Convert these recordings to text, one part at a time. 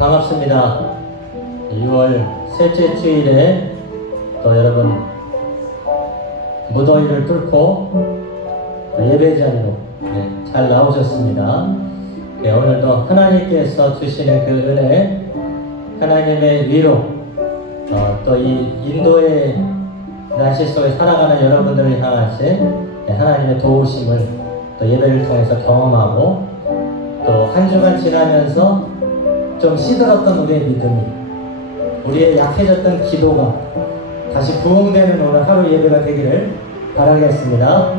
반갑습니다. 6월 셋째 주일에 또 여러분 무더위를 뚫고 예배 자리로 잘 나오셨습니다. 오늘도 하나님께서 주시는 그 은혜, 하나님의 위로, 또 이 인도의 날씨 속에 살아가는 여러분들을 향하신 하나님의 도우심을 또 예배를 통해서 경험하고, 또 한 주간 지나면서 좀 시들었던 우리의 믿음이, 우리의 약해졌던 기도가 다시 부흥되는 오늘 하루 예배가 되기를 바라겠습니다.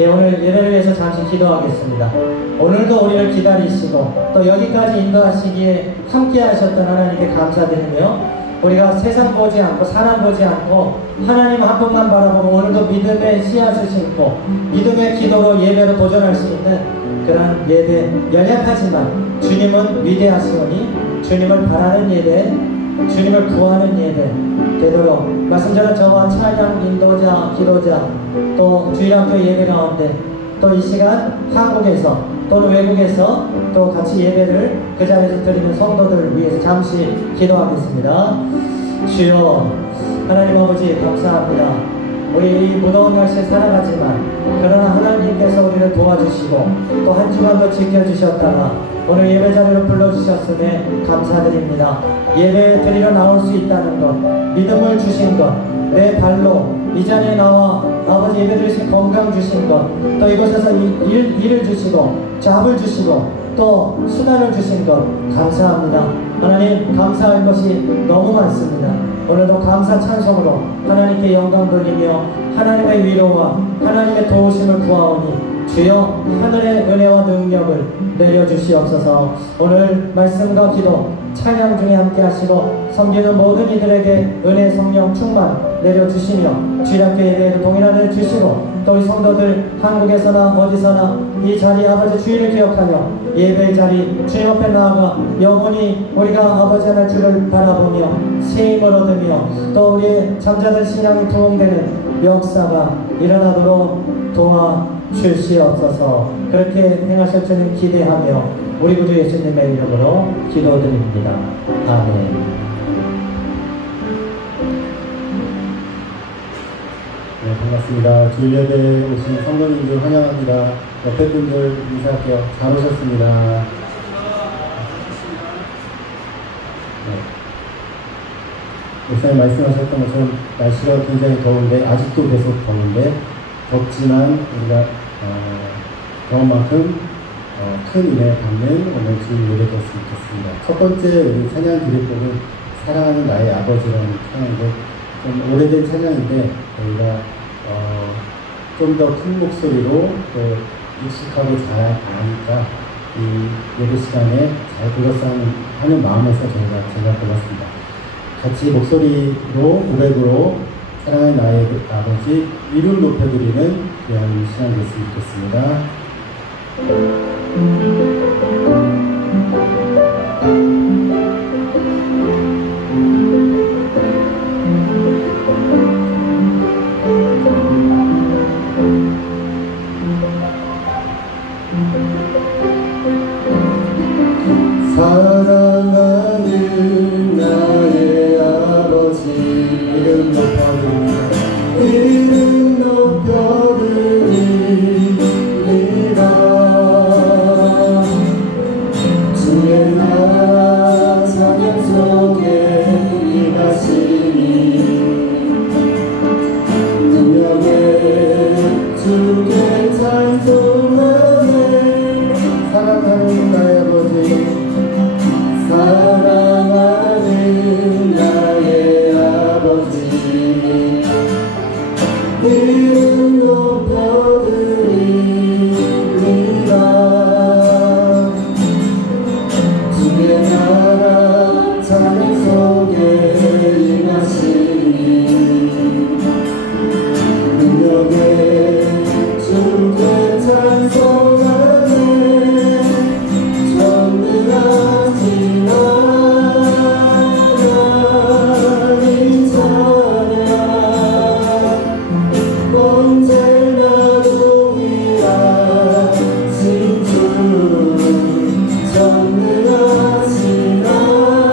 오늘 예배를 위해서 잠시 기도하겠습니다. 오늘도 우리를 기다리시고 또 여기까지 인도하시기에 함께 하셨던 하나님께 감사드리며, 우리가 세상 보지 않고 사람 보지 않고 하나님 한 분만 바라보고 오늘도 믿음의 씨앗을 심고 믿음의 기도로 예배로 도전할 수 있는 그런 예배, 연약하지만 주님은 위대하시오니 주님을 바라는 예배, 주님을 구하는 예배 되도록 말씀처럼 저와 찬양 인도자, 기도자, 또 주일학교 예배 가운데 또 이 시간 한국에서 또는 외국에서 또 같이 예배를 그 자리에서 드리는 성도들을 위해서 잠시 기도하겠습니다. 주여 하나님 아버지 감사합니다. 우리 이 무더운 날씨에 살아가지만 그러나 하나님께서 우리를 도와주시고 또 한 주간도 지켜주셨다가 오늘 예배 자리로 불러주셨음에 감사드립니다. 예배 드리러 나올 수 있다는 것, 믿음을 주신 것, 내 발로 이 자리에 나와 아버지 예배 드리신 건강 주신 것, 또 이곳에서 일을 주시고 잡을 주시고 또 수단을 주신 것 감사합니다. 하나님 감사할 것이 너무 많습니다. 오늘도 감사 찬송으로 하나님께 영광 돌리며 하나님의 위로와 하나님의 도우심을 구하오니 주여 하늘의 은혜와 능력을 내려주시옵소서. 오늘 말씀과 기도 찬양 중에 함께 하시고 섬기는 모든 이들에게 은혜 성령 충만 내려주시며 주일학교 예배에도 동일한 주시고 또 우리 성도들 한국에서나 어디서나 이 자리 아버지 주일을 기억하며 예배의 자리 주님 앞에 나아가 영원히 우리가 아버지 하나님 주를 바라보며 새 힘을 얻으며 또 우리의 잠자던 신앙이 부흥되는 역사가 일어나도록 도와주시옵소서. 그렇게 행하실 줄은 기대하며 우리 구주 예수님의 이름으로 기도드립니다. 아멘. 네, 반갑습니다. 주일 예배에 오신 성도님들 환영합니다. 옆에 분들 인사할게요. 잘 오셨습니다. 네. 목사님 말씀하셨던 것처럼 날씨가 굉장히 더운데, 아직도 계속 더운데, 덥지만 우리가 더운 만큼 큰 은혜 받는 오늘 주일 예배 되었으면 좋겠습니다. 첫 번째 우리 찬양 드릴 곡은 사랑하는 나의 아버지라는 찬양인데, 좀 오래된 찬양인데 저희가 좀 더 큰 목소리로 또 익숙하게 잘 아니까 이 예배 시간에 잘 불렀으면 하는 마음에서 제가 불렀습니다. 같이 목소리로 고백으로 사랑하는 나의 아버지 이름 높여드리는 귀한 시간 됐으면 좋겠습니다. 사랑하는 나의 아버지 이름 높여드리리라. 주의 나라 찬양 속에 임하시니 능력에 주께 찬송하네. 사랑하는 나의 아버지 사랑하는 나의 아버지 이름 높여드리리라. 주의 나라 찬양 속에 임하시니 능력에 주께 찬송하네. 전능하신 하나님 찬양 언제나 동일하신 주 전능하신 하나님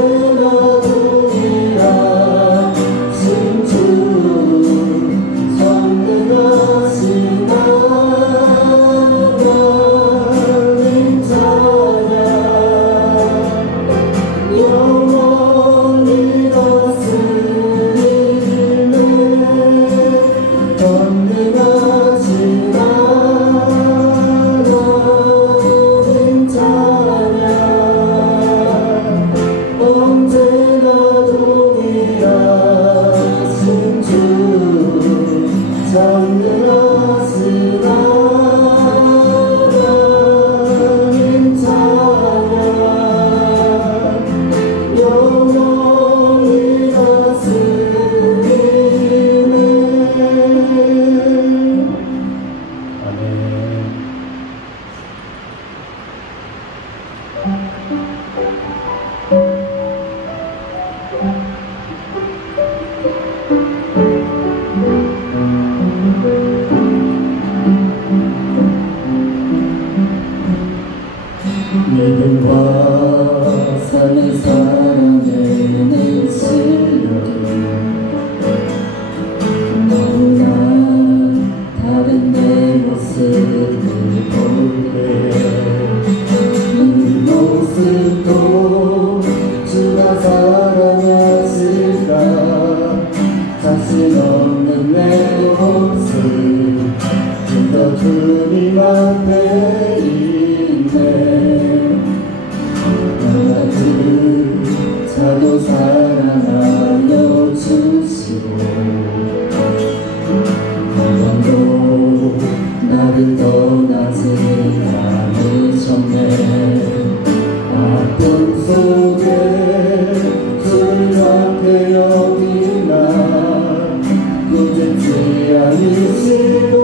언제나 동일하신 주 전능하신 하나님 찬양 영원히 다스리네 전능하신 하나님 찬양 언제나 동일하신 주 전능하신 하나님 찬양 영원히 다스리네 아멘. 믿음과 사는 사랑에는 실력이 너무나 다른 내 모습을 볼 때에 이 모습도 주가 사랑하실까 자신 없는 내 모습 좀 더 주님 앞에 있네 나같은 자도 사랑하여 주시고 한 번도 나를 떠나지 않으셨네 아픔 속에 즐겁게 여긴 나 꾸짖지 않으시고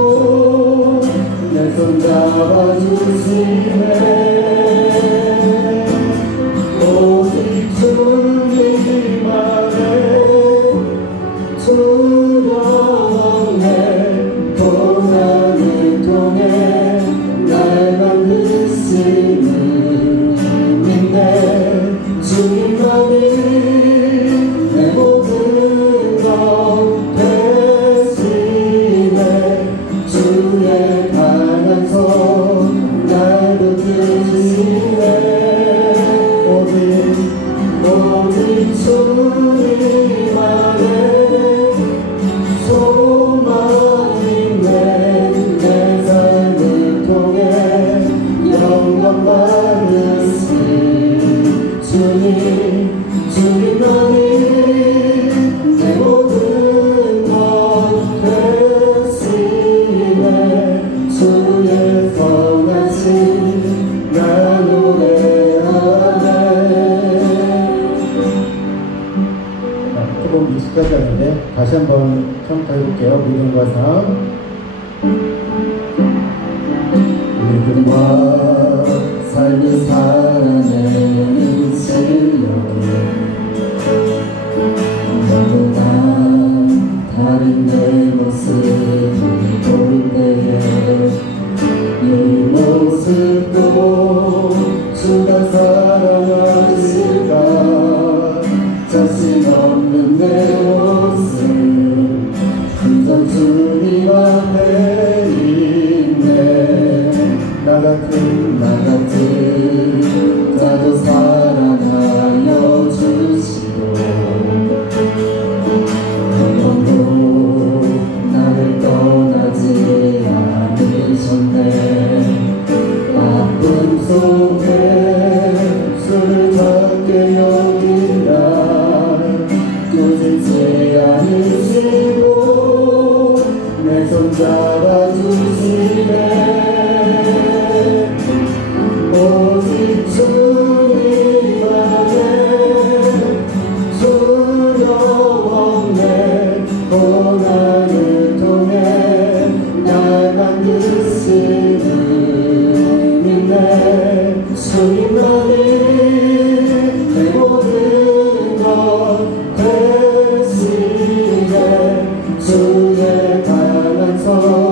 내 손 잡아주시네 오직 주님 안에 두려움에 고난을 통해 날 만드시는 믿네 주님만이 내 모든 것 되시네 주의 강한 손 날 붙드시네 오직 주님 안에 소망이 있네 내 삶을 통해 영광 받으신 주님만이 내 모든 것 되시네 주의 선하신 나 노래하네 조금 익숙하지 않은데 다시 한번 처음부터 해볼게요. 믿음과 삶 믿음과 삶을 살아내는 실력이 너무나 다른 내 모습을 볼 때에 이 모습도 주가 사랑하실까 자신 없는 내 모습 그저 주님 앞에 있네 나 같은 자도 사랑하여 주시고 한 번도 나를 떠나지 않으셨네 아픔 속에 술을 작게 여긴 날 꾸짖지 않으시고 내 손 잡아주시네 오직 주님 안에 두려움 없네 고난을 통해 날 만드시는 믿네 주님만이 내 모든 것 되시네 주의 강한 손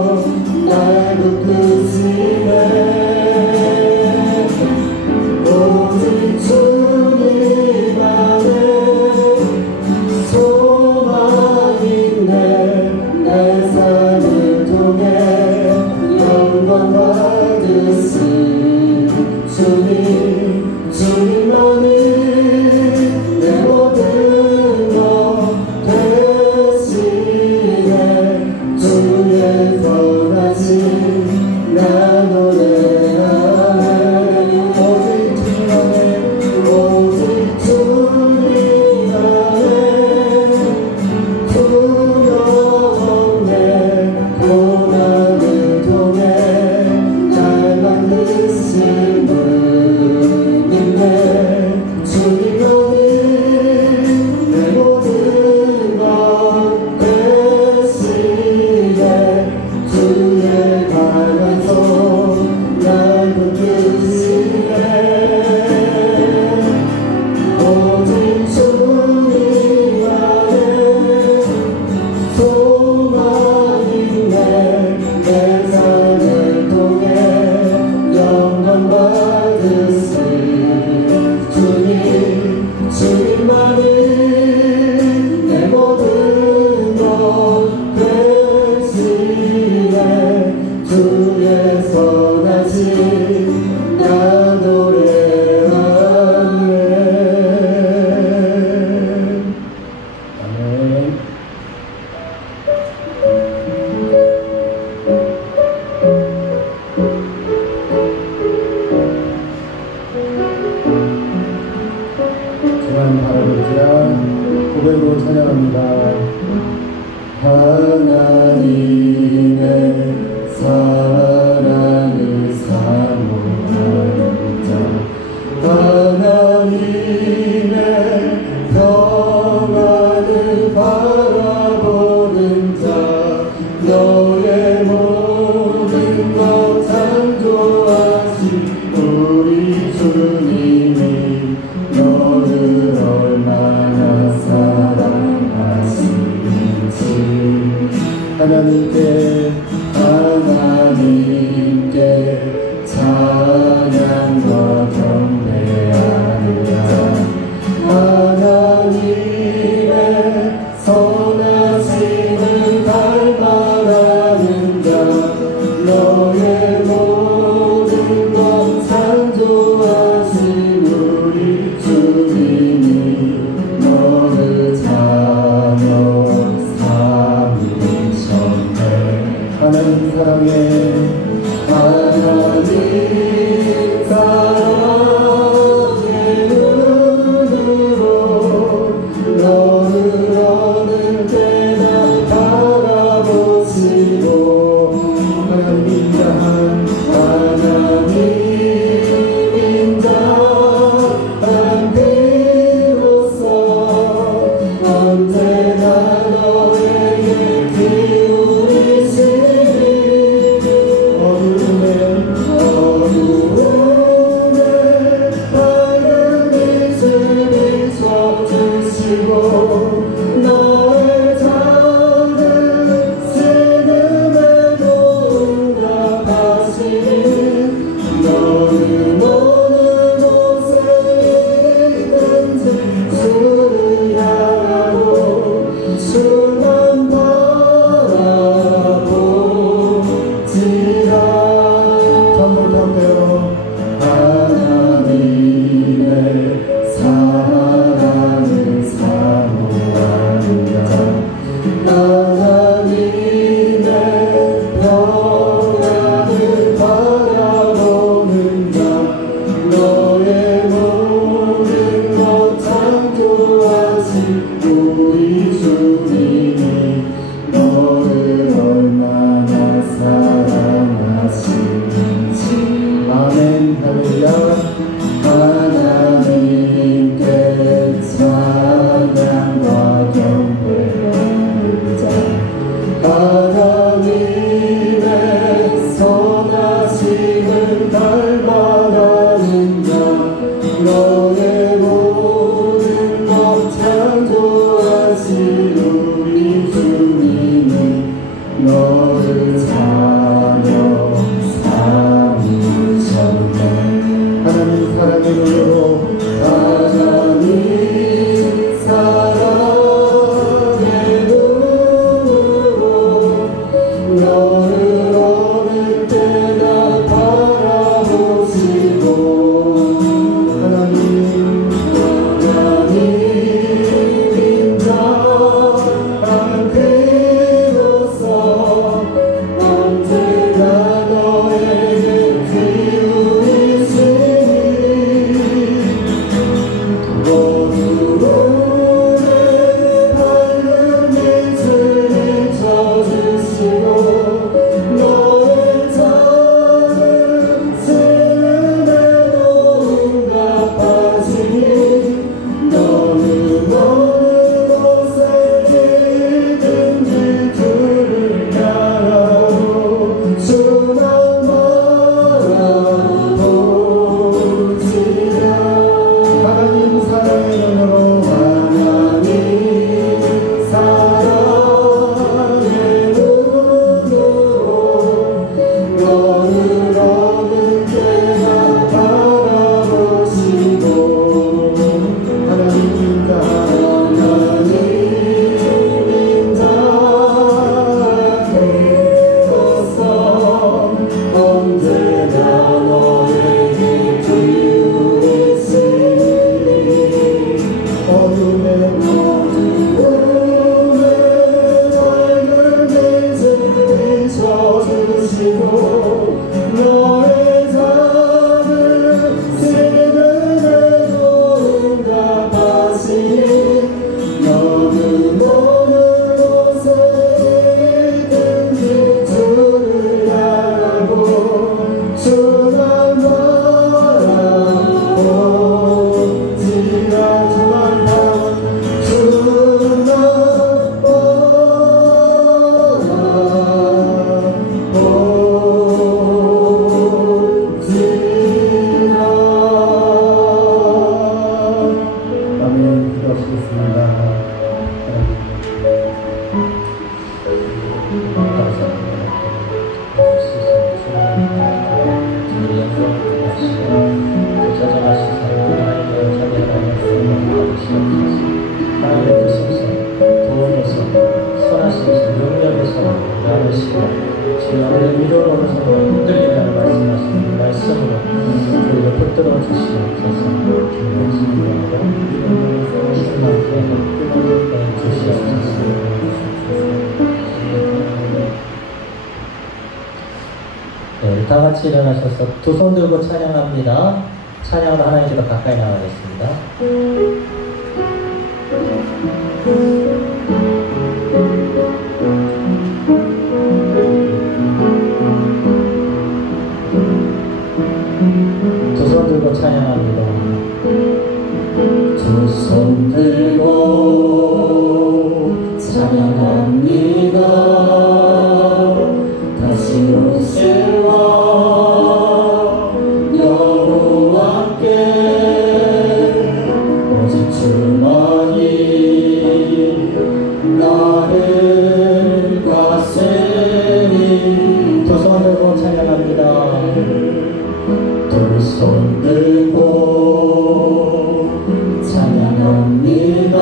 할아버지야 고백으로 찬양합니다. 하나님의 사랑을 사모하는 자, 하나님의 평안을 바라보는 자, 너의 모든 것 창조하신 우리 주님이 너를 얼마나 사랑하시는지 하나님께 찬양과 경배하는 자, 하나님의 선하심을 닮아가는 자, 너의 모든 것 창조하신 우리 주님이 너를 자녀 삼으셨네. 하나님 사랑해. 하나님 사랑의 눈으로 너를 어느 때나 바라보시고 하나님 인자한 비로소 언제나 너에게 기울이시니 어두움에 밝은 빛을 비춰주시고 너의 작은 신음에도 응답하시니 너는 어느 곳에 있든지 주를 향하고 주만 바라보지라. 한번더요. 하나님의 사랑을 사모하는 자, 하나님의 평안을 바라보는 자, 너의 모든 것 창조하신 우리 주님이 너를 얼마나 사랑하시는지. 아멘. 할렐루야. 하나님께 찬양과 경배하는 자, 하나님의 선하심을 닮아가는 자, 너의 모든 것 창조하신 기도하겠습니다. 주님의 위로로서 흔들리라는 말씀하시는 말씀으로 우리가 붙들어 주시옵소서. 주님의 신령으로 힘나게 주시옵소서. 네, 다 같이 일어나셔서 두 손 들고 찬양합니다. 찬양으로 하나님께 더 가까이 나가겠습니다. 두 손 들고 찬양합니다. 두 손 들고 찬양합니다. 다시 오실와 여호와께 오직 주만이 나를 다스리. 두 손 들고 찬양합니다. 두 손 들고 찬양합니다.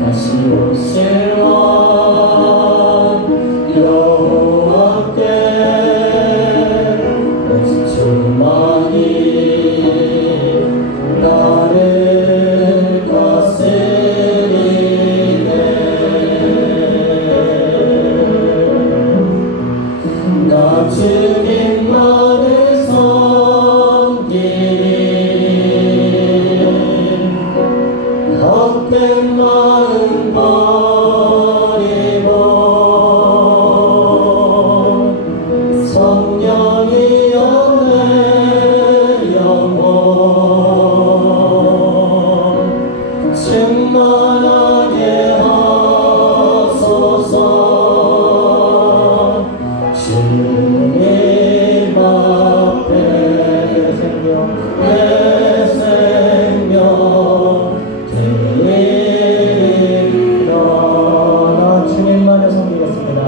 다시 오실 왕 여호와께 오직 주만이 나를 다스리네. 나 주님만을 헛된 마음 버리고 성령이여 내 영혼 충만하게 하소서. 주님 앞에 내 생명 주님만을 섬기겠습니다.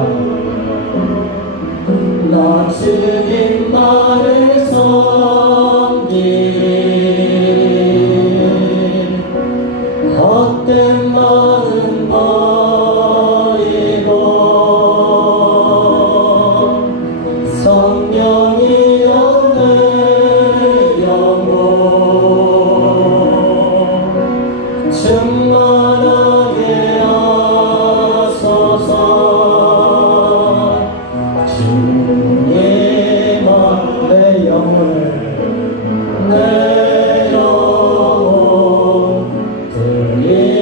나 주님만을 섬기리. 헛된 마음 버리고 성령이여 내 영혼 충만하게 하소서. 주님 내 영혼을 내 영혼 드리리라.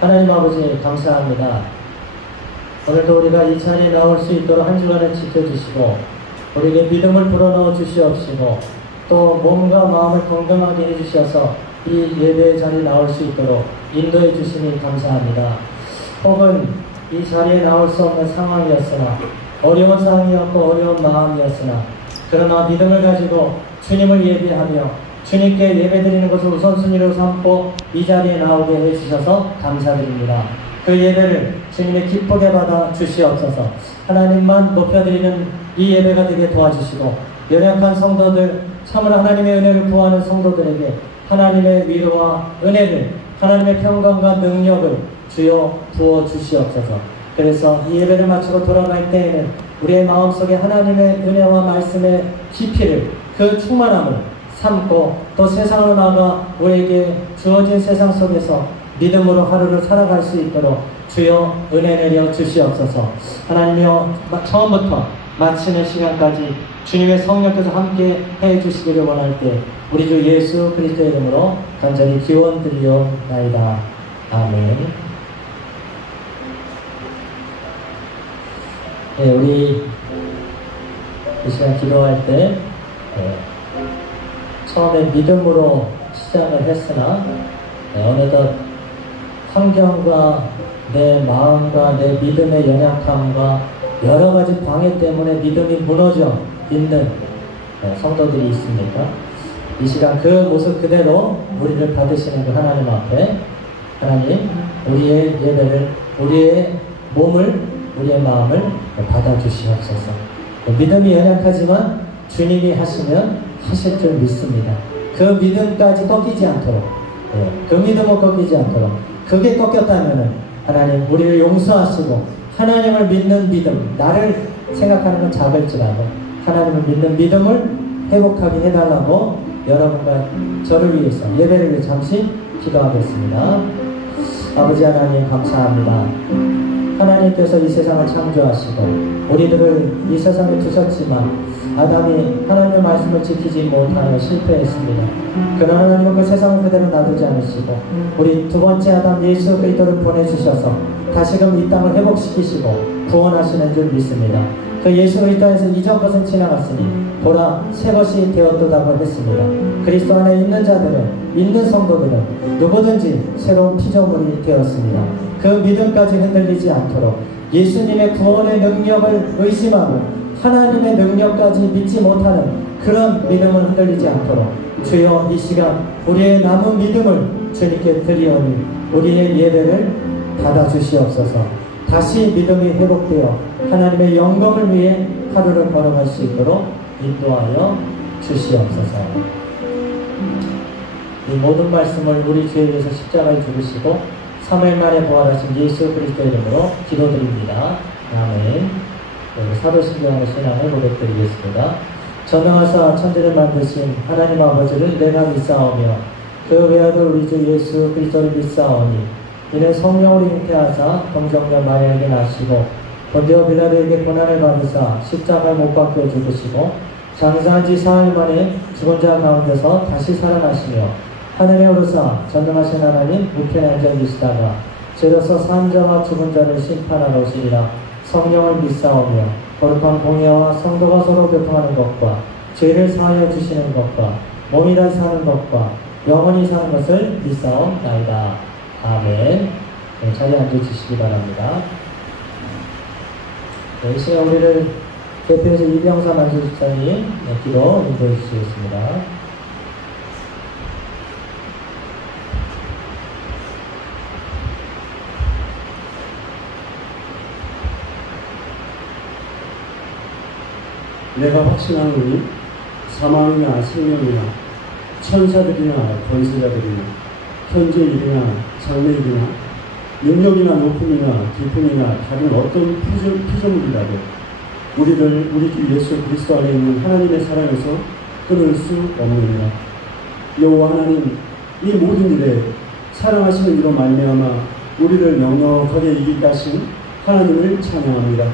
하나님 아버지 감사합니다. 오늘도 우리가 이 자리에 나올 수 있도록 한 주간을 지켜주시고 우리에게 믿음을 불어넣어 주시옵시고 또 몸과 마음을 건강하게 해주셔서 이 예배의 자리에 나올 수 있도록 인도해 주시니 감사합니다. 혹은 이 자리에 나올 수 없는 상황이었으나 어려운 상황이었고 어려운 마음이었으나 그러나 믿음을 가지고 주님을 예배하며 주님께 예배드리는 것을 우선순위로 삼고 이 자리에 나오게 해주셔서 감사드립니다. 그 예배를 주님의 기쁘게 받아 주시옵소서. 하나님만 높여드리는 이 예배가 되게 도와주시고 연약한 성도들, 참으로 하나님의 은혜를 구하는 성도들에게 하나님의 위로와 은혜를, 하나님의 평강과 능력을 주여 부어 주시옵소서. 그래서 이 예배를 마치고 돌아갈 때에는 우리의 마음속에 하나님의 은혜와 말씀의 깊이를, 그 충만함을 삼고 또 세상으로 나가 우리에게 주어진 세상 속에서 믿음으로 하루를 살아갈 수 있도록 주여 은혜 내려 주시옵소서. 하나님이여 처음부터 마치는 시간까지 주님의 성령께서 함께 해주시기를 원할 때 우리 주 예수 그리스도의 이름으로 간절히 기원드리옵나이다. 아멘. 네, 우리 이 시간 기도할 때 처음에 믿음으로 시작을 했으나 어느덧 환경과 내 마음과 내 믿음의 연약함과 여러 가지 방해 때문에 믿음이 무너져 있는 성도들이 있습니까? 이 시간 그 모습 그대로 우리를 받으시는 그 하나님 앞에 하나님 우리의 예배를, 우리의 몸을, 우리의 마음을 받아주시옵소서. 믿음이 연약하지만 주님이 하시면 하실 줄 믿습니다. 그 믿음까지 꺾이지 않도록, 그 믿음을 꺾이지 않도록, 그게 꺾였다면은 하나님 우리를 용서하시고 하나님을 믿는 믿음, 나를 생각하는 건 작을지라도 하나님을 믿는 믿음을 회복하게 해달라고 여러분과 저를 위해서, 예배를 위해 잠시 기도하겠습니다. 아버지 하나님 감사합니다. 하나님께서 이 세상을 창조하시고 우리들을 이 세상에 두셨지만 아담이 하나님의 말씀을 지키지 못하여 실패했습니다. 그러나 하나님은 그 세상을 그대로 놔두지 않으시고 우리 두 번째 아담 예수 그리스도를 보내주셔서 다시금 이 땅을 회복시키시고 구원하시는 줄 믿습니다. 그 예수 그리스도에서 이전 것은 지나갔으니 보라 새 것이 되었도다고 했습니다. 그리스도 안에 있는 자들은, 있는 성도들은 누구든지 새로운 피조물이 되었습니다. 그 믿음까지 흔들리지 않도록 예수님의 구원의 능력을 의심하고 하나님의 능력까지 믿지 못하는 그런 믿음을 흔들리지 않도록 주여 이 시간 우리의 남은 믿음을 주님께 드리오니 우리의 예배를 받아주시옵소서. 다시 믿음이 회복되어 하나님의 영광을 위해 하루를 걸어갈 수 있도록 인도하여 주시옵소서. 이 모든 말씀을 우리 주에 위해서 십자가에 죽으시고 3일 만에 부활하신 예수 그리스도의 이름으로 기도드립니다. 아멘. 사도신경의 신앙을 고백드리겠습니다. 전능하사 천지를 만드신 하나님 아버지를 내가 믿사오며 그 외아들 우리 주 예수 그리스도를 믿사오니 이는 성령으로 잉태하사 동정녀 마리아에게 나시고 본디오 빌라도에게 고난을 받으사 십자가에 못 박혀 죽으시고 장사한 지 4일 만에 죽은 자 가운데서 다시 살아나시며 하늘에 오르사 전능하신 하나님 우편에 앉아 계시다가 죄로서 산 자와 죽은 자를 심판하러 오시리라. 성령을 믿사오며 거룩한 공예와 성도가 서로 교통하는 것과 죄를 사하여 주시는 것과 몸이라 사는 것과 영원히 사는 것을 믿사옵나이다. 아멘. 자리에 앉아주시기 바랍니다. 이 시간 우리를 대표해서 이병삼 안수집사님 기도 인도해 주시겠습니다. 내가 확신하노니 사망이나 생명이나 천사들이나 권세자들이나 현재 일이나 장래 일이나 능력이나 높음이나 기쁨이나 다른 어떤 피조물이라도 우리를 우리 주 예수 그리스도 안에 있는 하나님의 사랑에서 끊을 수 없느니라. 여호와 하나님, 이 모든 일에 사랑하시는 이로 말미암아 우리를 넉넉하게 이기게 하신 하나님을 찬양합니다.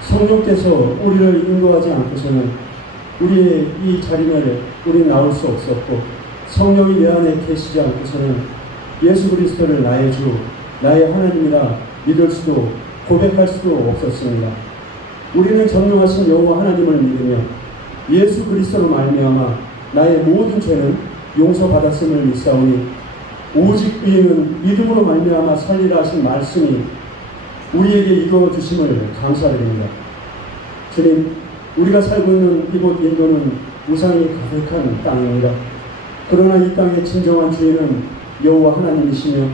성령께서 우리를 인도하지 않고서는 우리의 이 자리를 우리는 나올 수 없었고 성령이 내 안에 계시지 않고서는 예수 그리스도를 나의 주, 나의 하나님이라 믿을 수도 고백할 수도 없었습니다. 우리는 전능하신 여호와 하나님을 믿으며 예수 그리스도로 말미암아 나의 모든 죄는 용서받았음을 믿사오니 오직 이는 믿음으로 말미암아 살리라 하신 말씀이 우리에게 이루어 주심을 감사드립니다. 주님, 우리가 살고 있는 이곳 인도는 우상이 가득한 땅입니다. 그러나 이 땅의 진정한 주인은 여호와 하나님이시며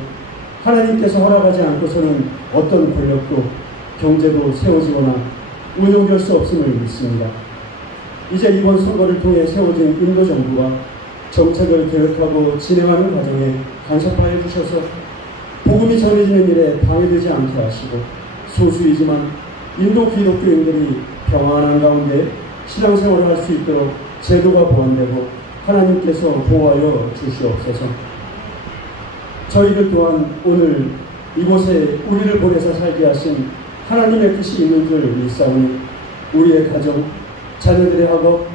하나님께서 허락하지 않고서는 어떤 권력도 경제도 세워지거나 운용될 수 없음을 믿습니다. 이제 이번 선거를 통해 세워진 인도 정부가 정책을 계획하고 진행하는 과정에 간섭하여 주셔서 복음이 전해지는 일에 방해되지 않게 하시고 소수이지만 인도 기독교인들이 평안한 가운데 신앙생활을 할 수 있도록 제도가 보완되고 하나님께서 보호하여 주시옵소서. 저희들 또한 오늘 이곳에 우리를 보내서 살게 하신 하나님의 뜻이 있는 줄 믿사오니 우리의 가정, 자녀들의 학업,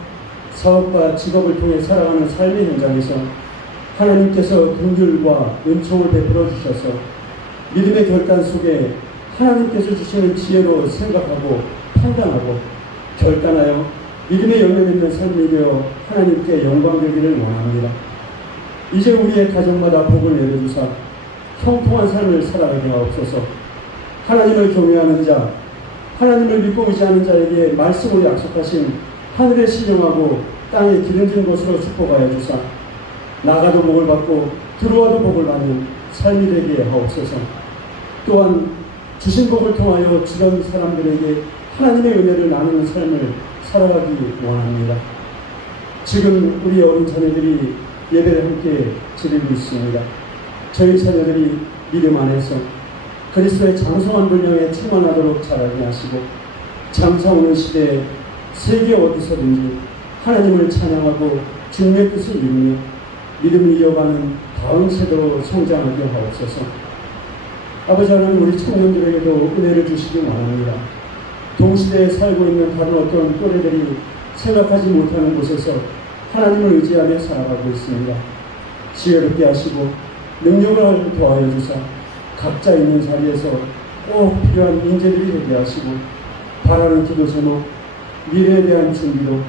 사업과 직업을 통해 살아가는 삶의 현장에서 하나님께서 긍휼과 은총을 베풀어 주셔서 믿음의 결단 속에 하나님께서 주시는 지혜로 생각하고 판단하고 결단하여 믿음의 열매 맺는 삶이 되어 하나님께 영광 되기를 원합니다. 이제 우리의 가정마다 복을 내려주사 형통한 삶을 살아가게 하옵소서. 하나님을 경외하는 자, 하나님을 믿고 의지하는 자에게 말씀으로 약속하신 하늘의 신령하고 땅에 기름진 것으로 축복하여 주사 나가도 복을 받고 들어와도 복을 받는 삶이 되게 하옵소서. 또한 주신 복을 통하여 주변 사람들에게 하나님의 은혜를 나누는 삶을 살아가기 원합니다. 지금 우리 어린 자녀들이 예배를 함께 드리고 있습니다. 저희 자녀들이 믿음 안에서 그리스도의 장성한 분량에 충만하도록 자라게 하시고 장차 오는 시대에 세계 어디서든지 하나님을 찬양하고 주님의 뜻을 이루며 믿음을 이어가는 다음 세대로 성장하게 하옵소서. 아버지 하나님, 우리 청년들에게도 은혜를 주시기 원합니다. 동시대에 살고 있는 다른 어떤 또래들이 생각하지 못하는 곳에서 하나님을 의지하며 살아가고 있습니다. 지혜롭게 하시고 능력을 더하여 주사 각자 있는 자리에서 꼭 필요한 인재들이 되게 하시고 바라는 기도 제목, 미래에 대한 준비로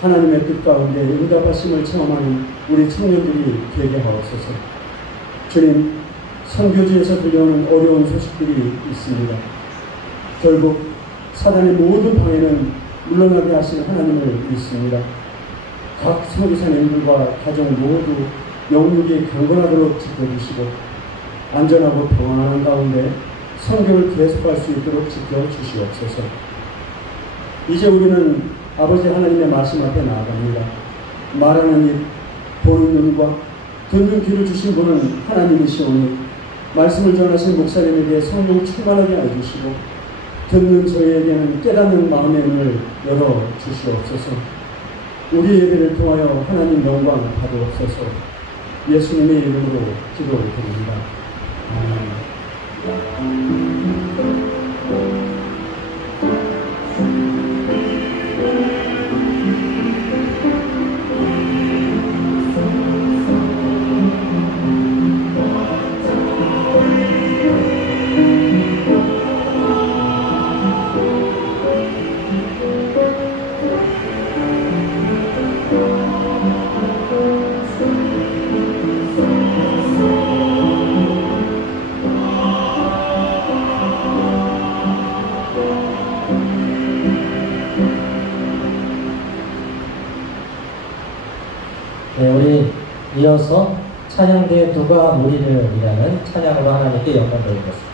하나님의 뜻 가운데 응답하심을 체험하는 우리 청년들이 되게 하옵소서. 주님, 선교지에서 들려오는 어려운 소식들이 있습니다. 결국 사단의 모든 방해는 물러나게 하신 하나님을 믿습니다. 각 선교사님들과 가정 모두 영육이 강건하도록 지켜주시고 안전하고 평안한 가운데 선교를 계속할 수 있도록 지켜주시옵소서. 이제 우리는 아버지 하나님의 말씀 앞에 나아갑니다. 말하는 입, 보는 눈과 듣는 귀를 주신 분은 하나님이시오니 말씀을 전하신 목사님에게 성령 충만하게 해주시고 듣는 저희에게는 깨닫는 마음의 눈을 열어주시옵소서. 우리 예배를 통하여 하나님 영광 받으옵소서. 예수님의 이름으로 기도드립니다. 아멘. 네, 우리 이어서 찬양대 누가 우리를 이라는 찬양으로 하나님께 영광 돌리겠습니다.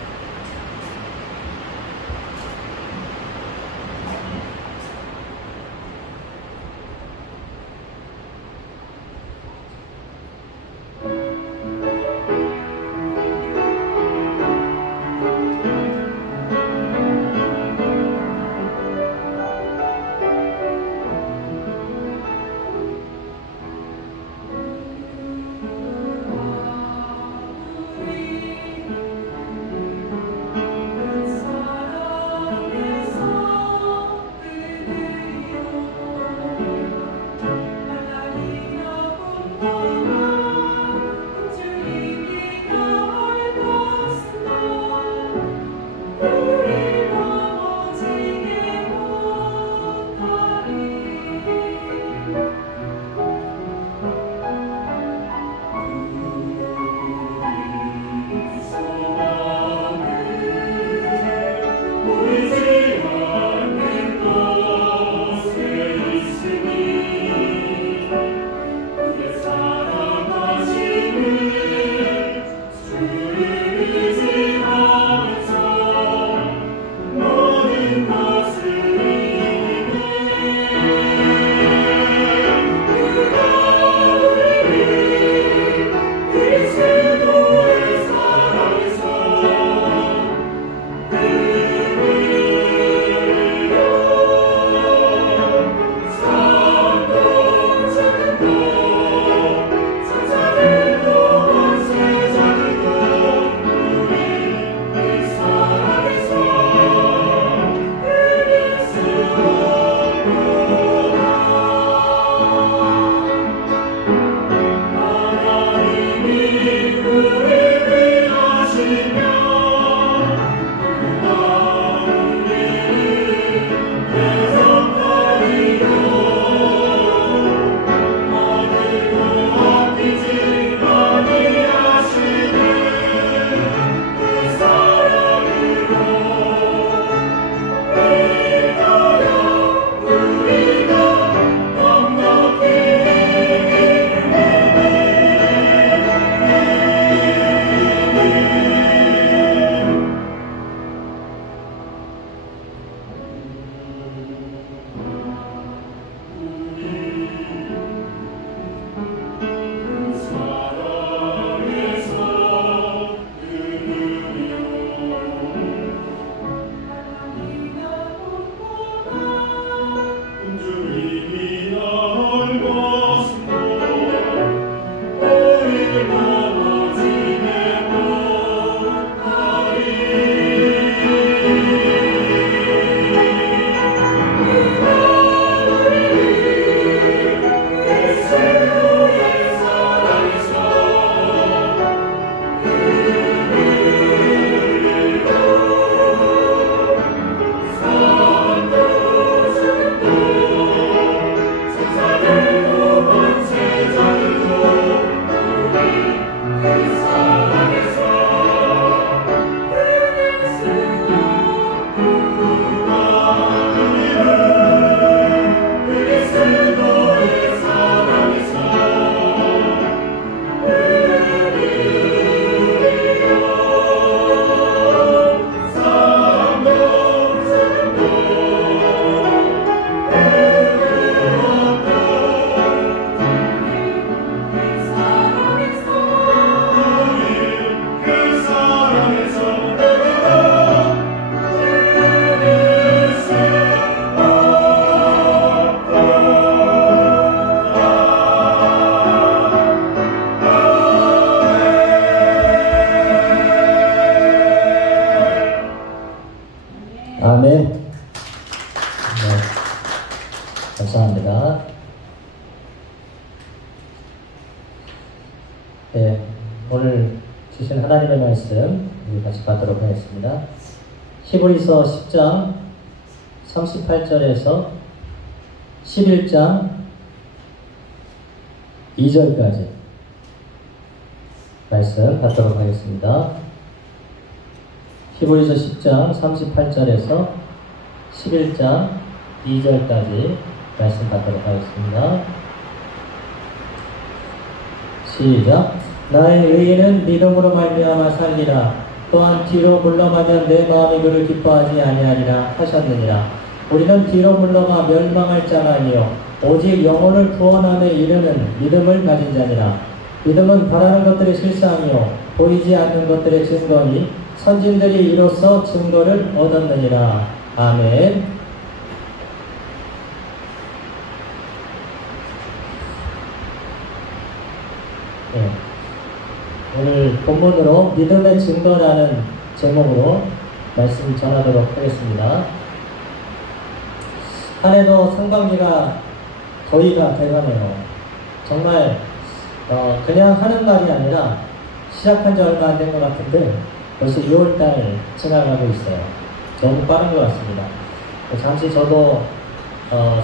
감사합니다. 네, 오늘 주신 하나님의 말씀 우리 같이 받도록 하겠습니다. 히브리서 10장 38절에서 11장 2절까지 말씀 받도록 하겠습니다. 히브리서 10장 38절에서 11장 2절까지 말씀 받도록 하겠습니다. 시작. 나의 의인은 믿음으로 말미암아 살리라. 또한 뒤로 물러가면 내 마음이 그를 기뻐하지 아니하리라 하셨느니라. 우리는 뒤로 물러가 멸망할 자가 아니요 오직 영혼을 구원함에 이르는 믿음을 가진 자니라. 믿음은 바라는 것들의 실상이요 보이지 않는 것들의 증거니 선진들이 이로써 증거를 얻었느니라. 아멘. 네. 오늘 본문으로 믿음의 증거라는 제목으로 말씀 전하도록 하겠습니다. 한 해도 상반기가 더위가 돼가네요. 정말 그냥 하는 말이 아니라 시작한 지 얼마 안 된 것 같은데 벌써 2월달 지나가고 있어요. 너무 빠른 것 같습니다. 잠시 저도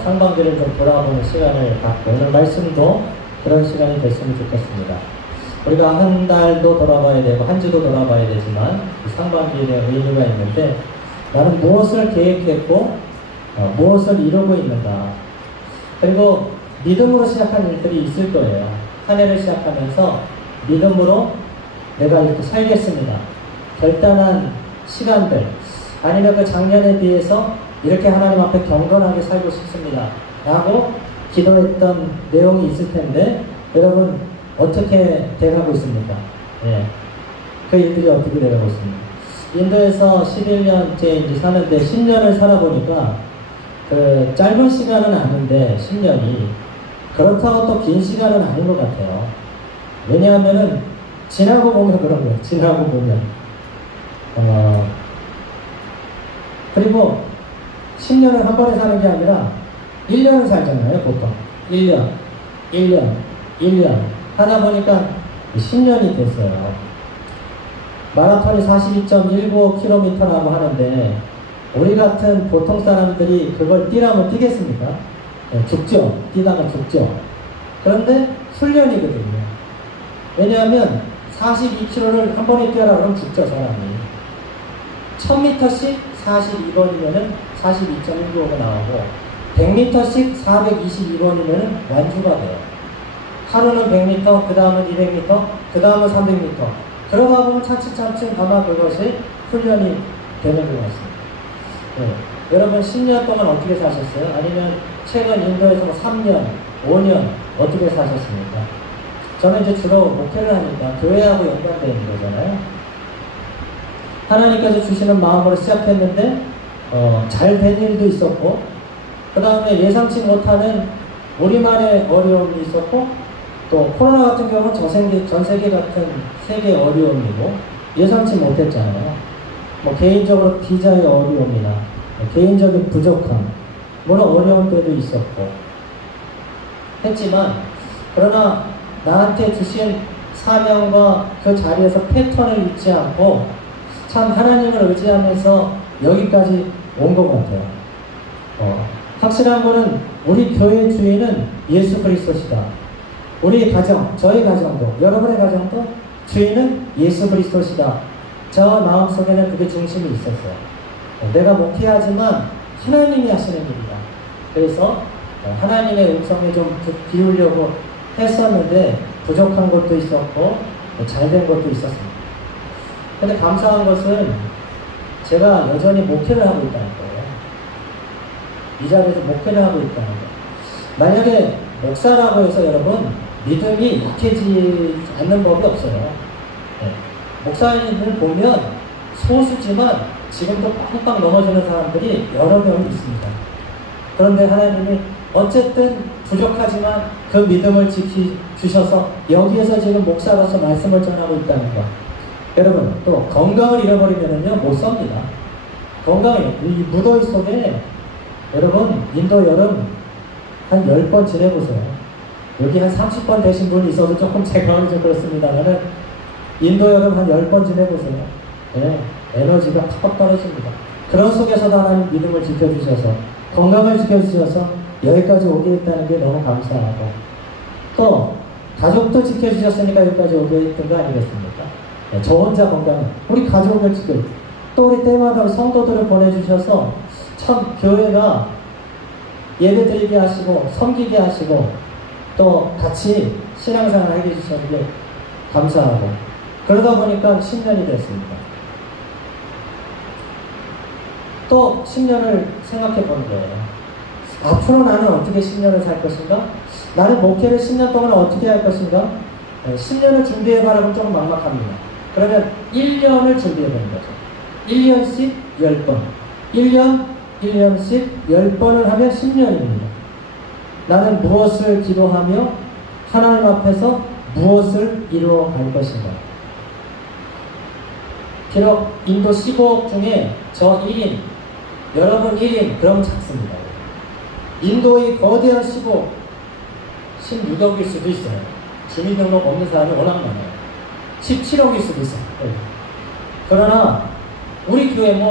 상반기를 좀 돌아보는 시간을 갖고 오늘 말씀도 그런 시간이 됐으면 좋겠습니다. 우리가 한 달도 돌아봐야 되고 한 주도 돌아봐야 되지만 상반기에 대한 의미가 있는데 나는 무엇을 계획했고 무엇을 이루고 있는가. 그리고 믿음으로 시작한 일들이 있을 거예요. 한 해를 시작하면서 믿음으로 내가 이렇게 살겠습니다. 결단한 시간들 아니면 그 작년에 비해서 이렇게 하나님 앞에 경건하게 살고 싶습니다 라고 기도했던 내용이 있을 텐데 여러분 어떻게 돼가고 있습니까? 예. 그 일들이 어떻게 돼가고 있습니까? 인도에서 11년째 이제 사는데 10년을 살아보니까 그 짧은 시간은 아닌데 10년이 그렇다고 또 긴 시간은 아닌 것 같아요. 왜냐하면은 지나고 보면 그런 거예요. 지나고 보면 그리고 10년을 한 번에 사는 게 아니라 1년을 살잖아요. 보통 1년 하다 보니까 10년이 됐어요. 마라톤이 42.19km라고 하는데 우리 같은 보통 사람들이 그걸 뛰라면 뛰겠습니까? 네, 죽죠. 뛰다가 죽죠. 그런데 훈련이거든요. 왜냐하면 42km를 한 번에 뛰어라 그러면 죽죠, 사람이. 1000m씩 42번이면은 42.195가 나오고 100m씩 422번이면은 완주가 돼요. 하루는 100m, 그 다음은 200m, 그 다음은 300m. 그러다 보면 차츰차츰 아마 그것이 훈련이 되는 것 같습니다. 네. 여러분 10년 동안 어떻게 사셨어요? 아니면 최근 인도에서 3년, 5년 어떻게 사셨습니까? 저는 이제 주로 목회를 하니까 교회하고 연관되어 있는 거잖아요. 하나님께서 주시는 마음으로 시작했는데 잘 된 일도 있었고 그 다음에 예상치 못하는 우리만의 어려움이 있었고 또 코로나 같은 경우는 전 세계 같은 세계 어려움이고 예상치 못했잖아요. 뭐 개인적으로 비자의 어려움이나 개인적인 부족함 물론 어려운 때도 있었고 했지만 그러나 나한테 주신 사명과 그 자리에서 패턴을 잊지 않고 참 하나님을 의지하면서 여기까지 온 것 같아요. 확실한 거는 우리 교회 주인은 예수 그리스도시다. 우리 가정, 저희 가정도, 여러분의 가정도 주인은 예수 그리스도시다. 저 마음속에는 그게 중심이 있었어요. 내가 목회하지만 하나님이 하시는 일이다. 그래서 하나님의 음성에 좀 기울려고 했었는데 부족한 것도 있었고 잘된 것도 있었습니다. 근데 감사한 것은 제가 여전히 목회를 하고 있다는 거예요. 이 자리에서 목회를 하고 있다는 거예요. 만약에 목사라고 해서 여러분 믿음이 약해지지 않는 법이 없어요. 네. 목사님을 보면 소수지만 지금도 빵빵 넘어지는 사람들이 여러 명 있습니다. 그런데 하나님이 어쨌든 부족하지만 그 믿음을 지켜주셔서 여기에서 지금 목사로서 말씀을 전하고 있다는 것. 여러분 또 건강을 잃어버리면은요 못 섭니다. 건강이 이 무더위 속에 여러분, 인도 여름 한 10번 지내보세요. 여기 한 30번 되신 분이 있어도 조금 체감이 좀 그렇습니다만은 인도 여름 한 10번 지내보세요. 네, 에너지가 팍팍 떨어집니다. 그런 속에서도 하나님 믿음을 지켜주셔서 건강을 지켜주셔서 여기까지 오게 했다는 게 너무 감사하고 또 가족도 지켜주셨으니까 여기까지 오게 했던 거 아니겠습니까? 네, 저 혼자 건강, 우리 가족을 지켜 또 우리 때마다 성도들을 보내주셔서 참 교회가 예배 드리게 하시고 섬기게 하시고 또 같이 신앙생활 하게 해주셨는데 감사하고 그러다 보니까 10년이 됐습니다. 또 10년을 생각해 보는 거예요. 앞으로 나는 어떻게 10년을 살 것인가? 나는 목회를 10년 동안 어떻게 할 것인가? 10년을 준비해봐라고 조금 막막합니다. 그러면 1년을 준비해보는 거죠. 1년씩 10번 1년씩 10번을 하면 10년입니다. 나는 무엇을 기도하며 하나님 앞에서 무엇을 이루어갈 것인가? 비록 인도 15억 중에 저 1인, 여러분 1인, 그럼 작습니다. 인도의 거대한 15억, 16억일 수도 있어요. 주민등록 없는 사람이 워낙 많아요. 17억일 수도 있어요. 그러나 우리 교회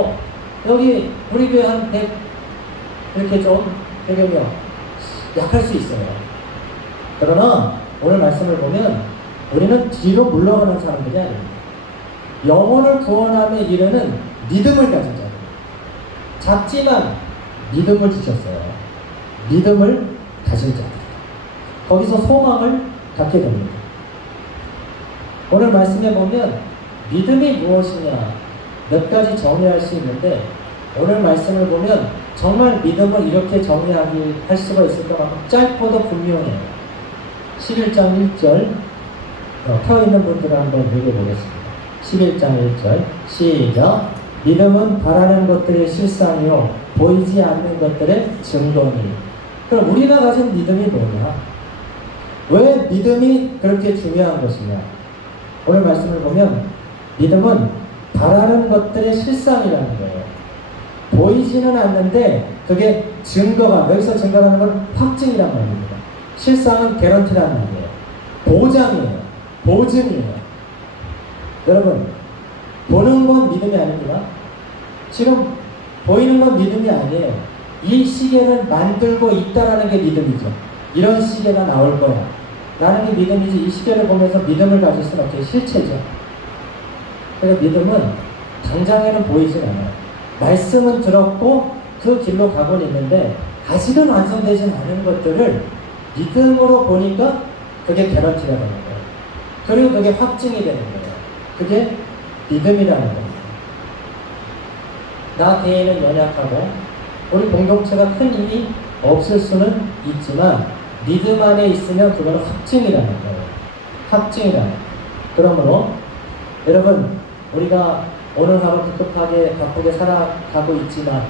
여기 우리 교회 한 100, 이렇게 좀 100여 명 약할 수 있어요. 그러나 오늘 말씀을 보면 우리는 뒤로 물러가는 사람들이 아닙니다. 영혼을 구원함에 이르는 믿음을 가진 자들. 작지만 믿음을 주셨어요. 믿음을 가진 자들. 거기서 소망을 갖게 됩니다. 오늘 말씀에 보면 믿음이 무엇이냐 몇 가지 정의할 수 있는데 오늘 말씀을 보면 정말 믿음을 이렇게 정의할 수가 있을까? 짧고도 분명해요. 11장 1절 펴 있는 분들을 한번 읽어보겠습니다. 11장 1절 시작. 믿음은 바라는 것들의 실상이요 보이지 않는 것들의 증거니. 그럼 우리가 가진 믿음이 뭐냐? 왜 믿음이 그렇게 중요한 것이냐? 오늘 말씀을 보면 믿음은 바라는 것들의 실상이라는 거예요. 보이지는 않는데 그게 증거가, 여기서 증거라는 건 확증이란 말입니다. 실상은 개런티라는 말이에요. 보장이에요. 보증이에요. 여러분, 보는 건 믿음이 아닙니다. 지금 보이는 건 믿음이 아니에요. 이 시계는 만들고 있다라는 게 믿음이죠. 이런 시계가 나올 거야 라는 게 믿음이지, 이 시계를 보면서 믿음을 가질 수는 없죠. 실체죠. 그래서 믿음은 당장에는 보이진 않아요. 말씀은 들었고 그 길로 가곤 있는데 아직은 완성되진 않은 것들을 믿음으로 보니까 그게 개런티가 되는 거예요. 그리고 그게 확증이 되는 거예요. 그게 믿음이라는 겁니다. 나 개인은 연약하고 우리 공동체가 큰 힘이 없을 수는 있지만 믿음 안에 있으면 그거는 확증이라는 거예요. 확증이라는 거예요. 그러므로 여러분, 우리가 오늘 하루 급급하게 바쁘게 살아가고 있지만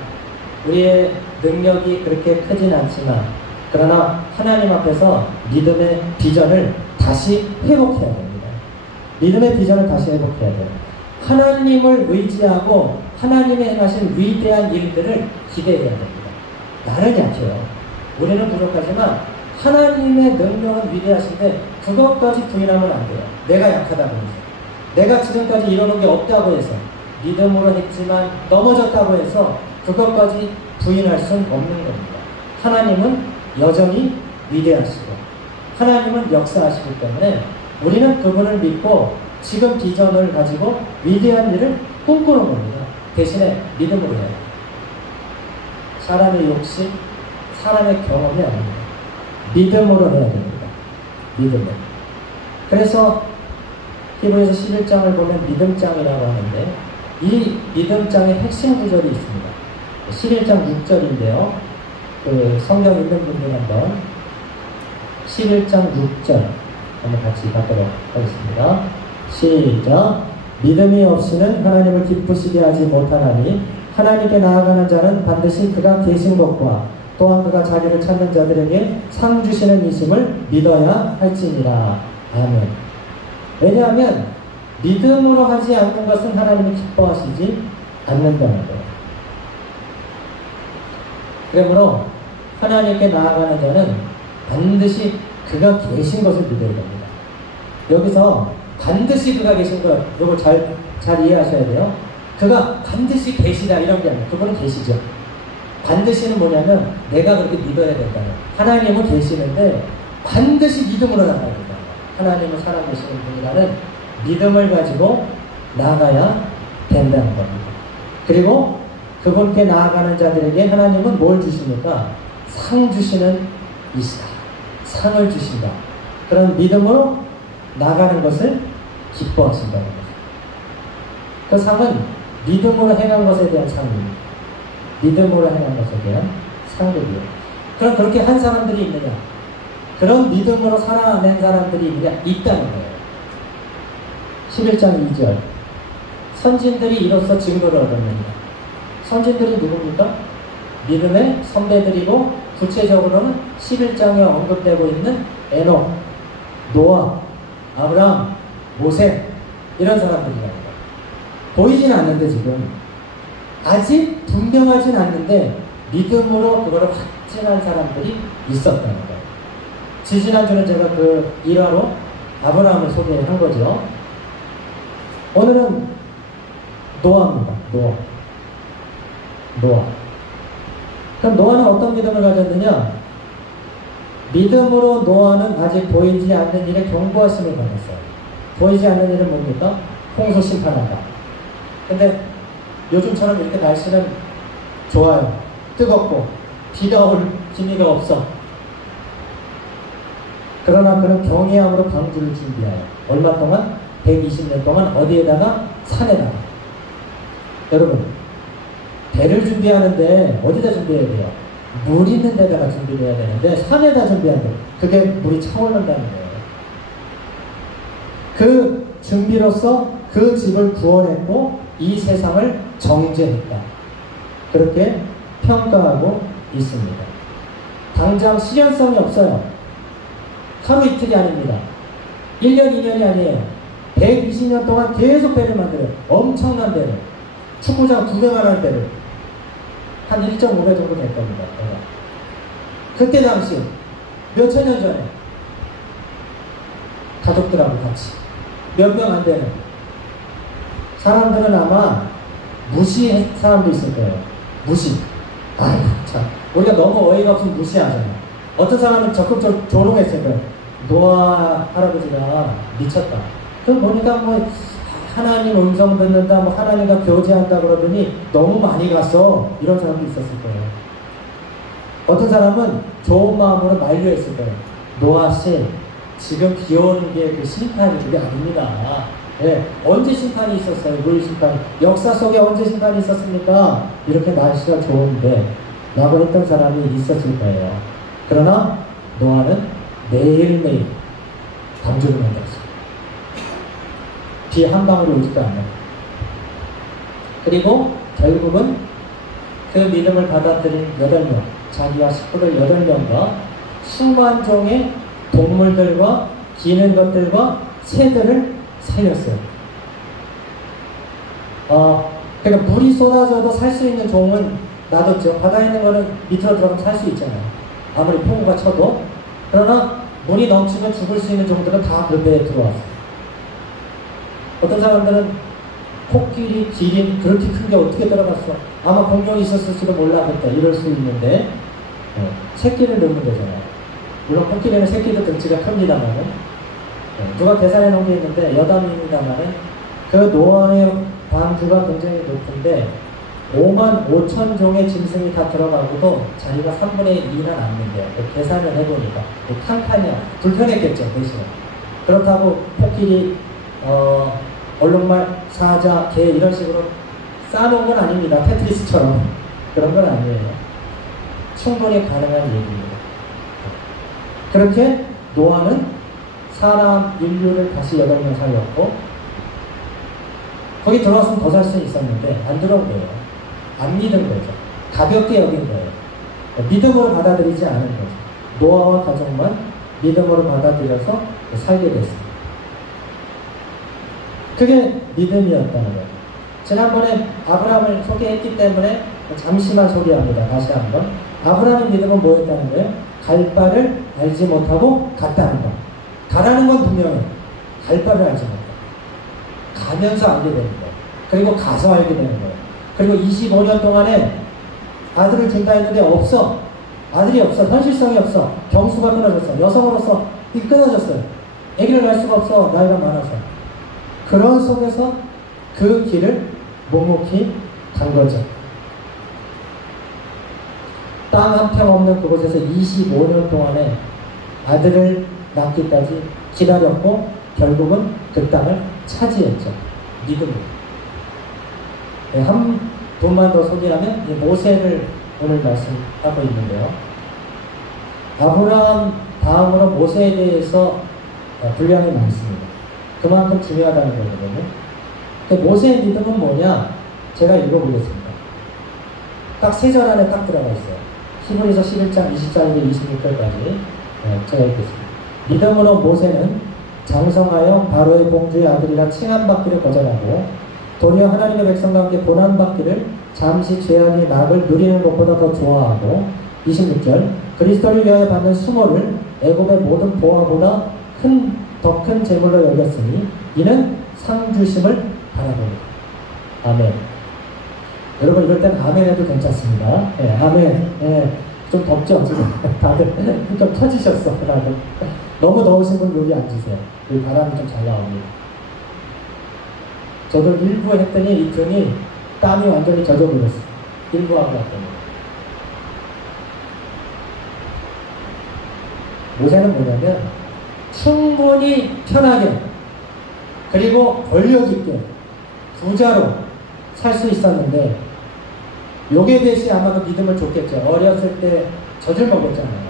우리의 능력이 그렇게 크진 않지만 그러나 하나님 앞에서 믿음의 비전을 다시 회복해야 됩니다. 믿음의 비전을 다시 회복해야 돼요. 하나님을 의지하고 하나님의 행하신 위대한 일들을 기대해야 됩니다. 나는 약해요. 우리는 부족하지만 하나님의 능력은 위대하신데 그것까지 부인하면 안 돼요. 내가 약하다고 해서, 내가 지금까지 이러는 게 없다고 해서, 믿음으로 했지만 넘어졌다고 해서 그것까지 부인할 수는 없는 겁니다. 하나님은 여전히 위대하시고 하나님은 역사하시기 때문에 우리는 그분을 믿고 지금 비전을 가지고 위대한 일을 꿈꾸는 겁니다. 대신에 믿음으로 해요. 사람의 욕심, 사람의 경험이 아닙니다. 믿음으로 해야 됩니다. 믿음으로. 그래서 히브리서 11장을 보면 믿음장이라고 하는데 이 믿음장의 핵심 구절이 있습니다. 11장 6절인데요. 그 성경 읽는 분들 한번 11장 6절 한번 같이 받도록 하겠습니다. 시작. 믿음이 없이는 하나님을 기쁘시게 하지 못하나니 하나님께 나아가는 자는 반드시 그가 계신 것과 또한 그가 자기를 찾는 자들에게 상 주시는 이심을 믿어야 할지니라. 아멘. 왜냐하면 믿음으로 하지 않는 것은 하나님이 기뻐하시지 않는다는 거예요. 그러므로 하나님께 나아가는 자는 반드시 그가 계신 것을 믿어야 됩니다. 여기서 반드시 그가 계신 것, 이걸 잘 이해하셔야 돼요. 그가 반드시 계시다 이런 게 아니에요. 그분은 계시죠. 반드시는 뭐냐면 내가 그렇게 믿어야 된다는, 하나님은 계시는데 반드시 믿음으로 나가야 된다. 하나님은 살아계시는 분이라는 믿음을 가지고 나아가야 된다는 겁니다. 그리고 그분께 나아가는 자들에게 하나님은 뭘 주십니까? 상 주시는 이시다. 상을 주신다. 그런 믿음으로 나가는 것을 기뻐하신다는 거죠. 그 상은 믿음으로 행한 것에 대한 상입니다. 믿음으로 행한 것에 대한 상급이에요. 그럼 그렇게 한 사람들이 있느냐? 그런 믿음으로 살아낸 사람들이 있다는 거예요. 11장 2절. 선진들이 이로써 증거를 얻었느니라. 선진들이 누굽니까? 믿음의 선배들이고, 구체적으로는 11장에 언급되고 있는 에녹, 노아, 아브라함, 모세, 이런 사람들이랍니다. 보이진 않는데 지금 아직 분명하진 않는데 믿음으로 그거를 확증한 사람들이 있었다는 거예요. 지지난주는 제가 그 일화로 아브라함을 소개한 거죠. 오늘은 노아입니다. 노아. 그럼 노아는 어떤 믿음을 가졌느냐? 믿음으로 노아는 아직 보이지 않는 일에 경고하심을 받았어요. 보이지 않는 일은 뭡니까? 홍수 심판한다. 근데 요즘처럼 이렇게 날씨는 좋아요. 뜨겁고 비가 올 기미가 없어. 그러나 그는 경외함으로 방주를 준비하여 얼마 동안? 120년 동안 어디에다가? 산에다가. 여러분, 배를 준비하는데 어디다 준비해야 돼요? 물 있는 데다가 준비를 해야 되는데 산에다 준비한다. 그게 물이 차오른다는 거예요. 그 준비로서 그 집을 구원했고 이 세상을 정죄했다. 그렇게 평가하고 있습니다. 당장 실현성이 없어요. 하루 이틀이 아닙니다. 1년, 2년이 아니에요. 120년 동안 계속 배를 만들어요. 엄청난 배를. 축구장 2배만 하는 배를. 한 1.5배 정도 될 겁니다. 그때 당시 몇천 년 전에 가족들하고 같이 몇 명 안 되는 사람들은 아마 무시한 사람도 있을 거예요. 무시. 아이고 참, 우리가 너무 어이가 없으면 무시하잖아요. 어떤 사람은 적극적으로 조롱했을 거예요. 노아 할아버지가 미쳤다. 그럼 보니까 뭐 하나님 음성 듣는다, 뭐 하나님과 교제한다 그러더니 너무 많이 갔어. 이런 사람도 있었을 거예요. 어떤 사람은 좋은 마음으로 만류했을 거예요. 노아씨, 지금 비 오는 게 그 심판이 그게 아닙니다. 네, 언제 심판이 있었어요? 물 심판. 역사 속에 언제 심판이 있었습니까? 이렇게 날씨가 좋은데 라고 했던 사람이 있었을 거예요. 그러나 노아는 매일매일 방주를 만들었어요. 비 한 방울이 오지도 않아요. 그리고 결국은 그 믿음을 받아들인 8명, 자기와 식구들 8명과 수만 종의 동물들과 기는 것들과 새들을 살렸어요. 그러니까 물이 쏟아져도 살 수 있는 종은 놔뒀죠. 바다에 있는 거는 밑으로 들어가면 살 수 있잖아요. 아무리 폭우가 쳐도. 그러나 물이 넘치면 죽을 수 있는 종들은 다 그 배에 들어왔어요. 어떤 사람들은 코끼리, 기린 그렇게 큰 게 어떻게 들어갔어? 아마 공룡이 있었을지도 몰라겠다. 이럴 수 있는데 새끼를 넣으면 되잖아요. 물론 코끼리는 새끼도 등치가 큽니다만은 누가 계산해 놓은 게 있는데 여담입니다만은 그 노아의 방주가 굉장히 높은데 5만 5천 종의 짐승이 다 들어가고도 자기가 3분의 2는 남는데요. 계산을 해보니까 칸칸이야. 불편했겠죠. 대신에. 그렇다고 코끼리, 얼룩말, 사자, 개 이런 식으로 쌓아놓은 건 아닙니다. 테트리스처럼. 그런 건 아니에요. 충분히 가능한 얘기입니다. 그렇게 노아는 사람, 인류를 다시 8명 살렸고 거기 들어왔으면 더 살 수 있었는데 안 들어온 거예요. 안 믿은 거죠. 가볍게 여긴 거예요. 믿음으로 받아들이지 않은 거죠. 노아와 가족만 믿음으로 받아들여서 살게 됐습니다. 그게 믿음이었다는 거예요. 지난번에 아브라함을 소개했기 때문에 잠시만 소개합니다. 다시 한번. 아브라함의 믿음은 뭐였다는 거예요? 갈 바를 알지 못하고 갔다는 거. 가라는 건 분명해. 갈 바를 알지 못하고. 가면서 알게 되는 거예요. 그리고 가서 알게 되는 거예요. 그리고 25년 동안에 아들을 준다 했는데 없어. 아들이 없어. 현실성이 없어. 경수가 끊어졌어. 여성으로서 이 끊어졌어요. 아기를 낳을 수가 없어. 나이가 많아서. 그런 속에서 그 길을 묵묵히 간 거죠. 땅 한 평 없는 그곳에서 25년 동안에 아들을 낳기까지 기다렸고 결국은 그 땅을 차지했죠. 믿음으로. 네, 한 분만 더 소개하면 모세를 오늘 말씀하고 있는데요. 아브라함 다음으로 모세에 대해서 분량이 많습니다. 그만큼 중요하다는 거거든요. 모세의 믿음은 뭐냐? 제가 읽어보겠습니다. 딱 3절 안에 딱 들어가 있어요. 히브리서 11장 24절에서 26절까지 제가 읽겠습니다. 믿음으로 모세는 장성하여 바로의 공주의 아들이라 칭함받기를 거절하고 도리어 하나님의 백성과 함께 고난받기를 잠시 죄악의 낙을 누리는 것보다 더 좋아하고 26절 그리스도를 위하여 받는 수모를 애굽의 모든 보화보다 더 큰 재물로 여겼으니 이는 상 주심을 바라봅니다. 아멘. 여러분 이럴 땐 아멘 해도 괜찮습니다. 네, 아멘. 네, 좀 덥죠 지금. 다들 좀 터지셨어. 다들. 너무 더우신 분 여기 앉으세요. 여기 바람이 좀 잘 나옵니다. 저도 일부 했더니 이 등이 땀이 완전히 젖어버렸어요. 일부 하고 왔더니. 모세는 뭐냐면 충분히 편하게 그리고 권력 있게 부자로 살 수 있었는데 요게 대신 아마 그 믿음을 줬겠죠. 어렸을 때 젖을 먹었잖아요.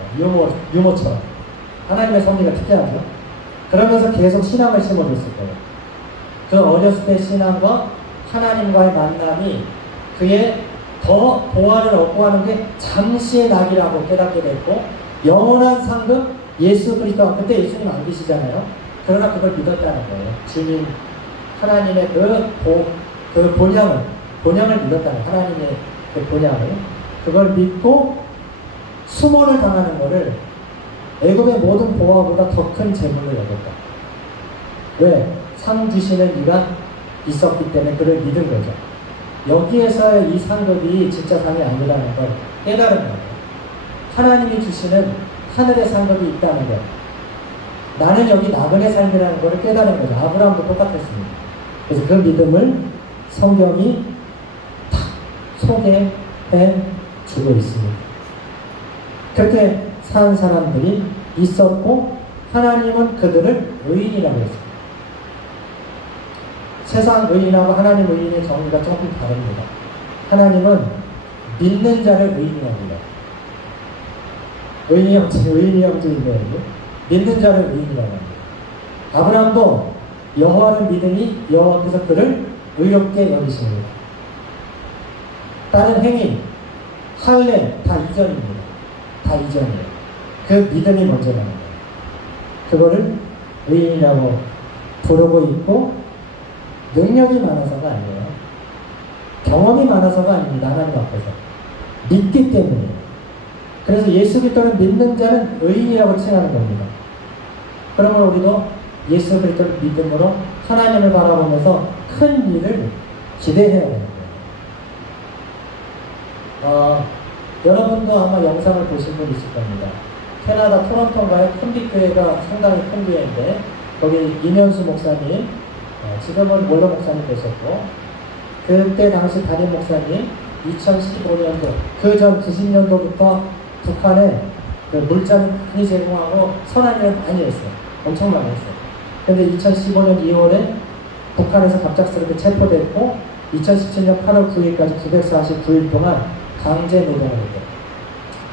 유모처럼. 하나님의 섭리가 특이하죠. 그러면서 계속 신앙을 심어줬을 거예요. 그 어렸을 때 신앙과 하나님과의 만남이 그의 더 보화를 얻고 하는 게 잠시의 낙이라고 깨닫게 됐고 영원한 상급 예수 그리스도. 그때 예수님 안 계시잖아요. 그러나 그걸 믿었다는 거예요. 주님 하나님의 그 본향을 믿었다는 거예요. 하나님의 그 본향을 그걸 믿고 수모를 당하는 거를 애굽의 모든 보화보다 더 큰 재물로 여겼다. 왜? 상 주시는 이가 있었기 때문에 그를 믿은 거죠. 여기에서의 이 상급이 진짜 상이 아니라는 걸 깨달은 거예요. 하나님이 주시는 하늘의 상급이 있다는 것. 나는 여기 나그네 삶이라는 걸 깨달은 거죠. 아브라함도 똑같았습니다. 그래서 그 믿음을 성경이 탁 소개해 주고 있습니다. 그렇게 산 사람들이 있었고 하나님은 그들을 의인이라고 했습니다. 세상 의인하고 하나님 의인의 정의가 조금 다릅니다. 하나님은 믿는 자를 의인이라고 해요. 의인이 형제인데 믿는 자를 의인이라고 합니다. 아브라함도 여호와를 믿으니 여호와께서 그를 의롭게 여기십니다. 다른 행위, 할례 다 이전입니다. 다 이전이에요. 그 믿음이 먼저 나는 거예요. 그거를 의인이라고 부르고 있고 능력이 많아서가 아니에요. 경험이 많아서가 아닙니다. 하나님 앞에서 믿기 때문이에요. 그래서 예수 그리스도를 믿는 자는 의인이라고 칭하는 겁니다. 그러면 우리도 예수 그리스도를 믿음으로 하나님을 바라보면서 큰 일을 기대해야 되는 거예요. 여러분도 아마 영상을 보신 분 있을 겁니다. 캐나다 토론토인가에 콘비 교회가 상당히 큰 교회인데 거기 이면수 목사님, 지금은 몰로 목사님 되셨고 그때 당시 담임 목사님 2015년도 그 전 90년도부터 북한에 그 물자를 많이 제공하고 선한 일을 많이 했어요. 엄청 많이 했어요. 근데 2015년 2월에 북한에서 갑작스럽게 체포됐고 2017년 8월 9일까지 949일 동안 강제 노동을 했대요.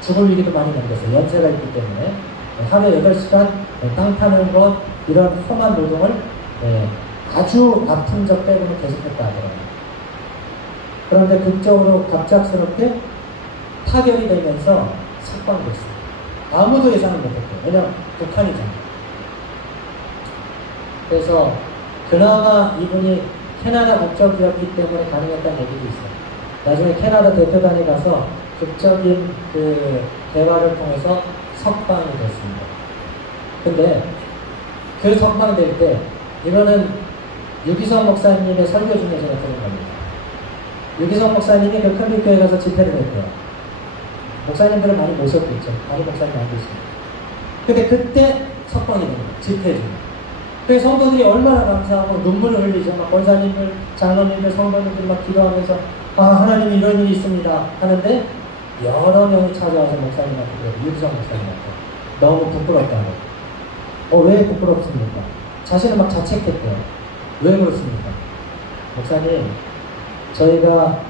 죽을 위기도 많이 넘겼어요. 연세가 있기 때문에 하루에 8시간 땅 파는 것 이런 험한 노동을 아주 아픈 적 때문에 계속했다 하더라고요. 그런데 극적으로 갑작스럽게 타결이 되면서 석방됐어요. 아무도 예상을 못했대요. 왜냐면 북한이잖아요. 그래서 그나마 이분이 캐나다 국적이었기 때문에 가능했다는 얘기도 있어요. 나중에 캐나다 대표단에 가서 극적인 그 대화를 통해서 석방이 됐습니다. 근데 그 석방될 때 이거는 유기성 목사님의 설교 중에 제가 들은 겁니다. 유기성 목사님이 그 큰빛교회 가서 집회를 했대요. 목사님들을 많이 모셨겠죠. 많이 목사님 안 계십니다. 근데 그때 석방이 됩니다. 집회 중에. 그래서 성도들이 얼마나 감사하고 눈물을 흘리죠. 막 권사님들, 장로님들, 성도님들 막 기도하면서 아 하나님 이런 일이 있습니다 하는데 여러 명이 찾아와서 목사님한테 그래요. 유기성 목사님한테 너무 부끄럽다고. 왜 부끄럽습니까? 자신은 막 자책했대요. 왜 그렇습니까? 목사님, 저희가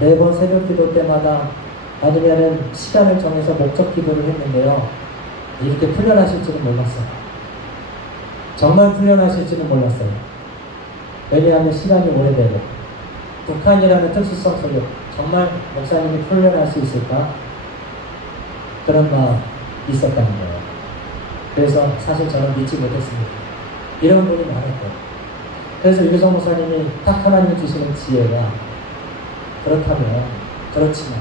매번 새벽 기도 때마다 아니면은 시간을 정해서 목적 기도를 했는데요. 이렇게 훈련하실지는 몰랐어요. 정말 훈련하실지는 몰랐어요. 왜냐하면 시간이 오래되고 북한이라는 특수성 속에 정말 목사님이 훈련할 수 있을까? 그런 마음 있었다는 거예요. 그래서 사실 저는 믿지 못했습니다. 이런 분이 많았고 그래서 유기성 목사님이 딱 하나님이 주시는 지혜가 그렇다면 그렇지만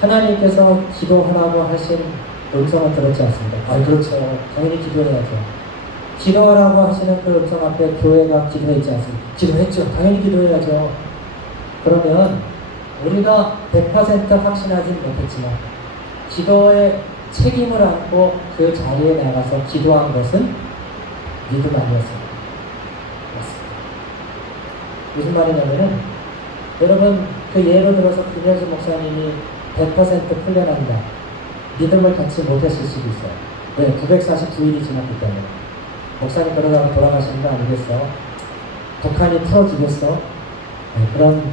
하나님께서 기도하라고 하신 음성은 들었지 않습니다. 그렇죠. 당연히 기도해야죠. 기도하라고 하시는 그 음성 앞에 교회가 기도했지 않습니까? 기도했죠. 당연히 기도해야죠. 그러면 우리가 100% 확신하지는 못했지만 기도의 책임을 안고 그 자리에 나가서 기도한 것은 믿음 아니었습니다. 맞습니다. 무슨 말이냐면은 여러분 그 예로 들어서 김현수 목사님이 100% 풀려난다. 믿음을 갖지 못했을 수도 있어요. 왜? 949일이 지났기 때문에. 목사님 그러다가 돌아가시는 거 아니겠어? 북한이 풀어주겠어? 네, 그런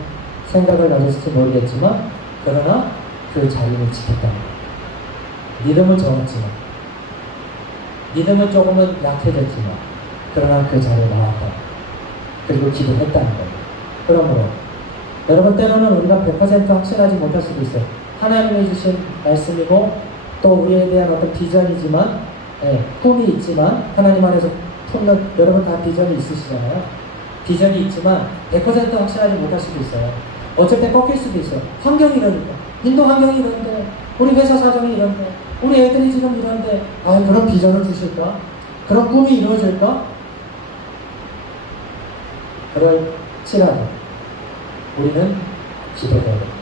생각을 가졌을지 모르겠지만 그러나 그 자리를 지켰다는 거예요. 믿음을 저었지만 믿음은 조금은 약해졌지만 그러나 그 자리에 나왔다. 그리고 기도했다는 거예요. 그러므로 여러분 때로는 우리가 100% 확신하지 못할 수도 있어요. 하나님이 주신 말씀이고 또 우리에 대한 어떤 비전이지만 꿈이 있지만 하나님 안에서 품는 여러분 다 비전이 있으시잖아요. 비전이 있지만 100% 확신하지 못할 수도 있어요. 어쩔 때 꺾일 수도 있어요. 환경이 이러니까 인도 환경이 이런데 우리 회사 사정이 이런데 우리 애들이 지금 이런데 그런 비전을 주실까? 그런 꿈이 이루어질까? 그럴지라도 우리는 기도해야 됩니다.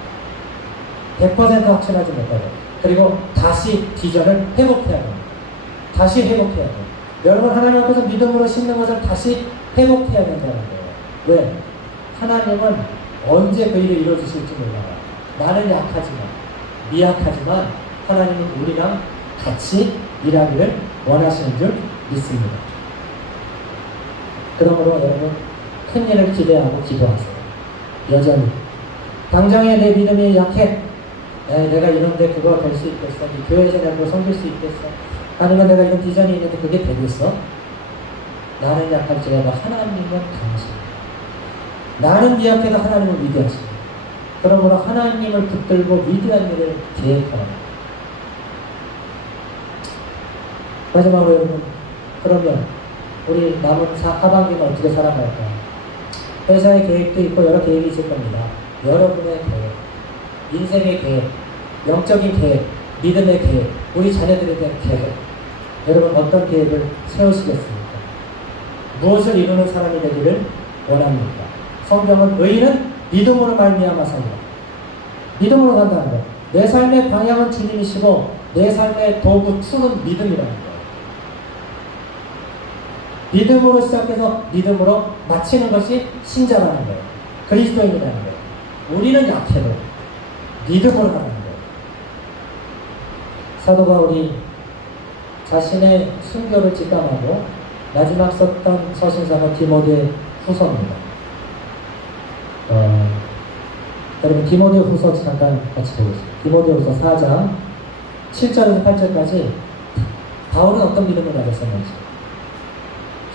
100% 확신하지 못하고 그리고 다시 비전을 회복해야 합니다. 다시 회복해야 돼요. 여러분 하나님 앞에서 믿음으로 심는 것을 다시 회복해야 된다는 거예요. 왜? 하나님은 언제 그 일을 이루어주실지 몰라요. 나는 약하지만 미약하지만 하나님은 우리랑 같이 일하기를 원하시는 줄 믿습니다. 그러므로 여러분 큰 일을 기대하고 기도하세요. 여전히 당장에 내 믿음이 약해. 내가 이런데 그거 될 수 있겠어? 이 교회에서 내가 그거 섬길 수 있겠어? 아니면 내가 이런 비전이 있는데 그게 되겠어? 나는 약할지라도 하나님은 강하십니다. 나는 미약해도 하나님은 위대하십니다. 그러므로 하나님을 붙들고 위대한 일을 계획하라. 마지막으로 여러분, 그러면 우리 남은 하반기는 어떻게 살아갈까? 회사의 계획도 있고 여러 계획이 있을 겁니다. 여러분의 계획, 인생의 계획, 영적인 계획, 믿음의 계획, 우리 자녀들에 대한 계획, 여러분 어떤 계획을 세우시겠습니까? 무엇을 이루는 사람이 되기를 원합니까? 성경은 의인은 믿음으로 말미암아 산다. 믿음으로 산다는 것. 내 삶의 방향은 주님이시고 내 삶의 도구 툴은 믿음이라는 거예요. 믿음으로 시작해서 믿음으로 마치는 것이 신자라는 거예요. 그리스도인이라는 거예요. 우리는 약해도 믿음으로 가는 거예요. 사도 바울이 자신의 순교를 직감하고 마지막 썼던 서신서가 디모데 후서입니다. 여러분 디모데 후서 잠깐 같이 보겠습니다. 디모데 후서 4장 7절에서 8절까지 바울은 어떤 믿음을 가졌었는지.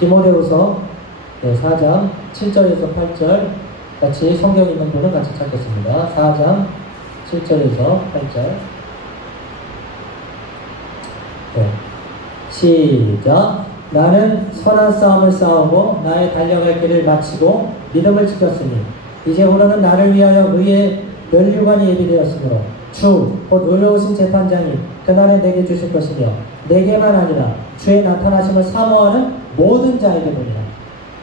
디모데 후서 4장 7절에서 8절 같이 성경 있는 분은 같이 찾겠습니다. 4장 7절에서 8절. 시작. 나는 선한 싸움을 싸우고 나의 달려갈 길을 마치고 믿음을 지켰으니 이제 후로는 나를 위하여 의의 면류관이 예비되었으므로 주 곧 의로우신 재판장이 그날에 내게 주실 것이며 내게만 아니라 주의 나타나심을 사모하는 모든 자에게 보니라.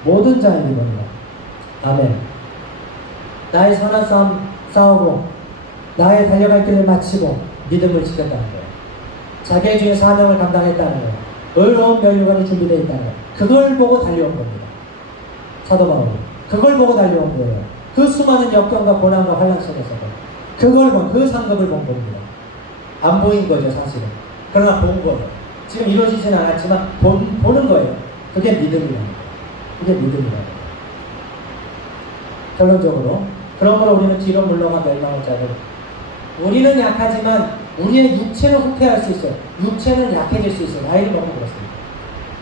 모든 자에게 보니라. 아멘. 나의 선한 싸움 싸우고 나의 달려갈 길을 마치고 믿음을 지켰다는 거예요. 자기의 주의 사명을 감당했다는 거예요. 의로운 면류관이 준비되어 있다는 거예요. 그걸 보고 달려온 겁니다. 사도 바울이 그걸 보고 달려온 거예요. 그 수많은 역경과 고난과 환난 속에서도 그걸 그 상급을 본 겁니다. 안 보인 거죠, 사실은. 그러나 본 거예요. 지금 이루어지진 않았지만 보는 거예요. 그게 믿음이라는 거예요. 그게 믿음이라는 거예요. 결론적으로 그러므로 우리는 뒤로 물러가 멸망할 자들. 우리는 약하지만 우리의 육체는 후퇴할 수 있어요. 육체는 약해질 수 있어요. 나이를 먹으면 그렇습니다.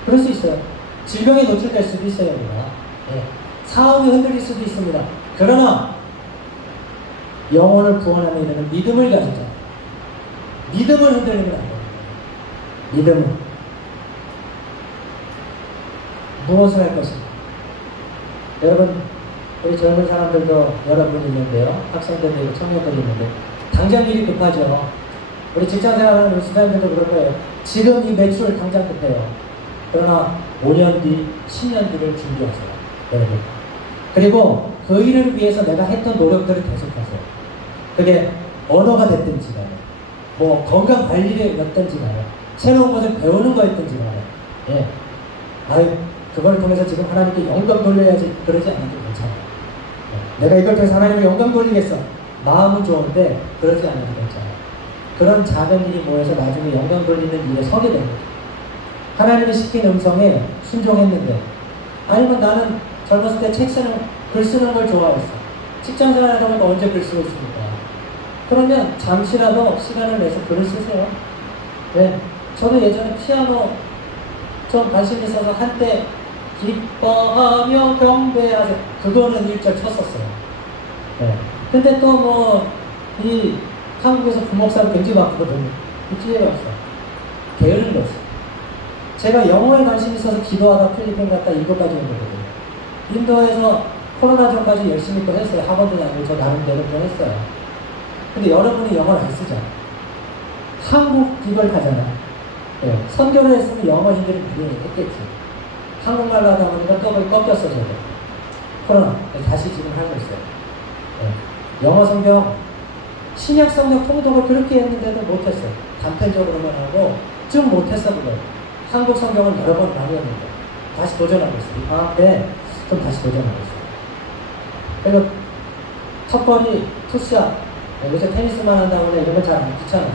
그럴 수 있어요. 질병에 노출될 수도 있어요. 우리가. 네. 사업이 흔들릴 수도 있습니다. 그러나 영혼을 구원함에 이르는 믿음을 가지자. 믿음을 흔들리면 안 됩니다. 믿음은 무엇을 할 것인가? 여러분, 우리 젊은 사람들도 여러분이 있는데요. 학생들도 있고 청년들이 있는데 당장 일이 급하죠. 우리 직장생활하는 우리 수사님들도 그럴 거예요. 지금 이 매출 당장 급해요. 그러나 5년 뒤, 10년 뒤를 준비하세요. 여러분. 그리고 그 일을 위해서 내가 했던 노력들을 계속하세요. 그게 언어가 됐든지 간에 뭐 건강 관리였든지 간에 새로운 것을 배우는 거였든지 간에 예. 아유 그걸 통해서 지금 하나님께 영광 돌려야지 그러지 않아도 괜찮아요. 예. 내가 이걸 통해서 하나님께 영광 돌리겠어. 마음은 좋은데 그러지 않아도 괜찮아요. 그런 작은 일이 모여서 나중에 영광 돌리는 일에 서게 됩니다. 하나님이 시킨 음성에 순종했는데 아니면 나는 젊었을 때 책 쓰는 글 쓰는 걸 좋아했어. 직장생활 하다 보니까 언제 글 쓰고 있습니까? 그러면 잠시라도 시간을 내서 글을 쓰세요. 네. 저도 예전에 피아노 좀 관심 있어서 한때 기뻐하며 경배하세 그거는 1절 쳤었어요. 네. 근데 또 뭐 이 한국에서 부목사를 굉장히 바쁘거든요. 기회가 없어. 게으른 거지. 제가 영어에 관심 있어서 기도하다 필리핀 갔다 이거까지 온 거거든요. 인도에서 코로나 전까지 열심히 또 했어요. 학원도 다니고 저 나름대로 또 했어요. 근데 여러분이 영어를 안 쓰잖아. 한국 이걸 가잖아. 네. 선교를 했으면 영어 힘들이 분명히 했겠지. 한국말로 하다 보니까 떡을 꺾였어, 저도. 코로나. 다시 지금 하고 있어요. 네. 영어 성경, 신약 성경 통독을 그렇게 했는데도 못했어요. 단편적으로만 하고 좀 못했어, 그걸. 한국 성경을 여러 번 많이 했는데 다시 도전하고 있어요. 이 방학 때 좀 다시 도전하고 있어요. 그리고 첫 번이 투샷. 요새 테니스만 한다고 이런 건 잘 안 귀찮아요.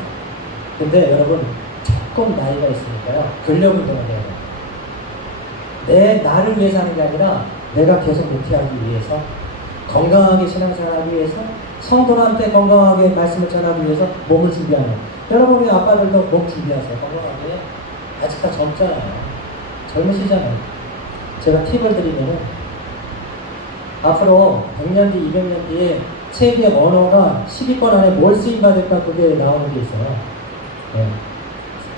근데 여러분 조금 나이가 있으니까요. 근력 운동을 해야 돼요. 나를 위해서 하는 게 아니라 내가 계속 목회하기 위해서 건강하게 신앙생활하기 위해서 성도한테 건강하게 말씀을 전하기 위해서 몸을 준비하는 거예요. 여러분 우리 아빠들도 몸 준비하세요. 건강하게. 아직 다 젊잖아요. 젊으시잖아요. 제가 팁을 드리면 앞으로 100년 뒤, 200년 뒤에 세계 언어가 10위권 안에 뭘 쓰임받을까 그게 나오는 게 있어요. 네.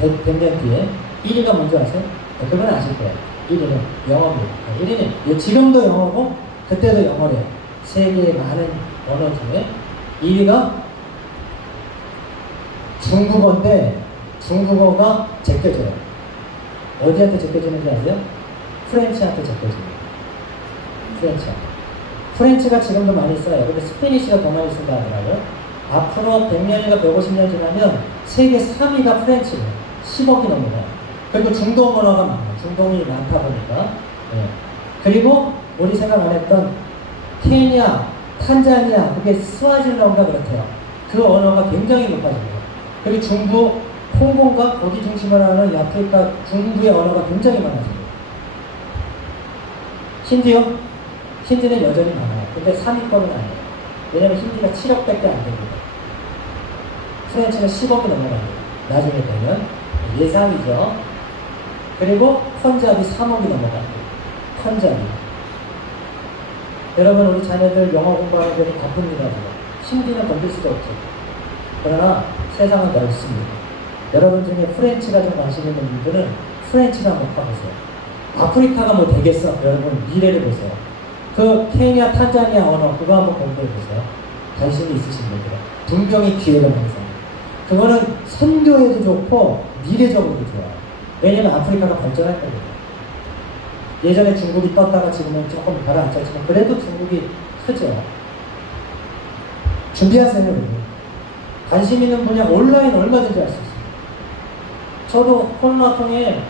100년 뒤에 1위가 뭔지 아세요? 네, 그건 아실 거예요. 1위는 영어입니다. 1위는 지금도 영어고 그때도 영어래요. 세계의 많은 언어 중에 1위가 중국어인데 중국어가 제껴져요. 어디한테 제껴지는지 아세요? 프렌치한테 제껴집니다. 프렌치한테. 프렌치가 지금도 많이 써요. 근데 스페니쉬가 더 많이 쓴다 하더라고요. 앞으로 100년인가 150년 지나면 세계 3위가 프렌치예요. 10억이 넘어가요. 그리고 중동 언어가 많아요. 중동이 많다 보니까. 네. 그리고 우리 생각 안 했던 케냐, 탄자니아, 그게 스와질런가 그렇대요. 그 언어가 굉장히 높아집니다. 그리고 중국, 홍콩과 거기 중심으로 하는 아프리카 중부의 언어가 굉장히 많아집니다. 힌디요? 힌디는 여전히 많아요. 근데 3위권은 아니에요. 왜냐면 힌디가 7억밖에 안 됩니다. 프렌치는 10억이 넘어갑니다. 나중에 되면 예상이죠. 그리고 펀자비 3억이 넘어갑니다. 펀자비. 여러분 우리 자녀들 영어 공부하는 데는 바쁩니다. 힌디는 건들 수도 없죠. 그러나 세상은 넓습니다. 여러분 중에 프렌치가 좀 관심 있는 분들은 프렌치를 한번 파보세요. 아프리카가 뭐 되겠어? 여러분 미래를 보세요. 그 케냐, 탄자니아 언어 그거 한번 공부해 보세요. 관심이 있으신 분들은 분명히 기회가 많은 사람. 그거는 선교에도 좋고 미래적으로도 좋아요. 왜냐면 아프리카가 발전할 거거든요. 예전에 중국이 떴다가 지금은 조금 가라앉았지만 그래도 중국이 크죠. 준비하세요. 여러분. 관심 있는 분야 온라인 얼마든지 할 수 있습니다. 저도 코로나 통해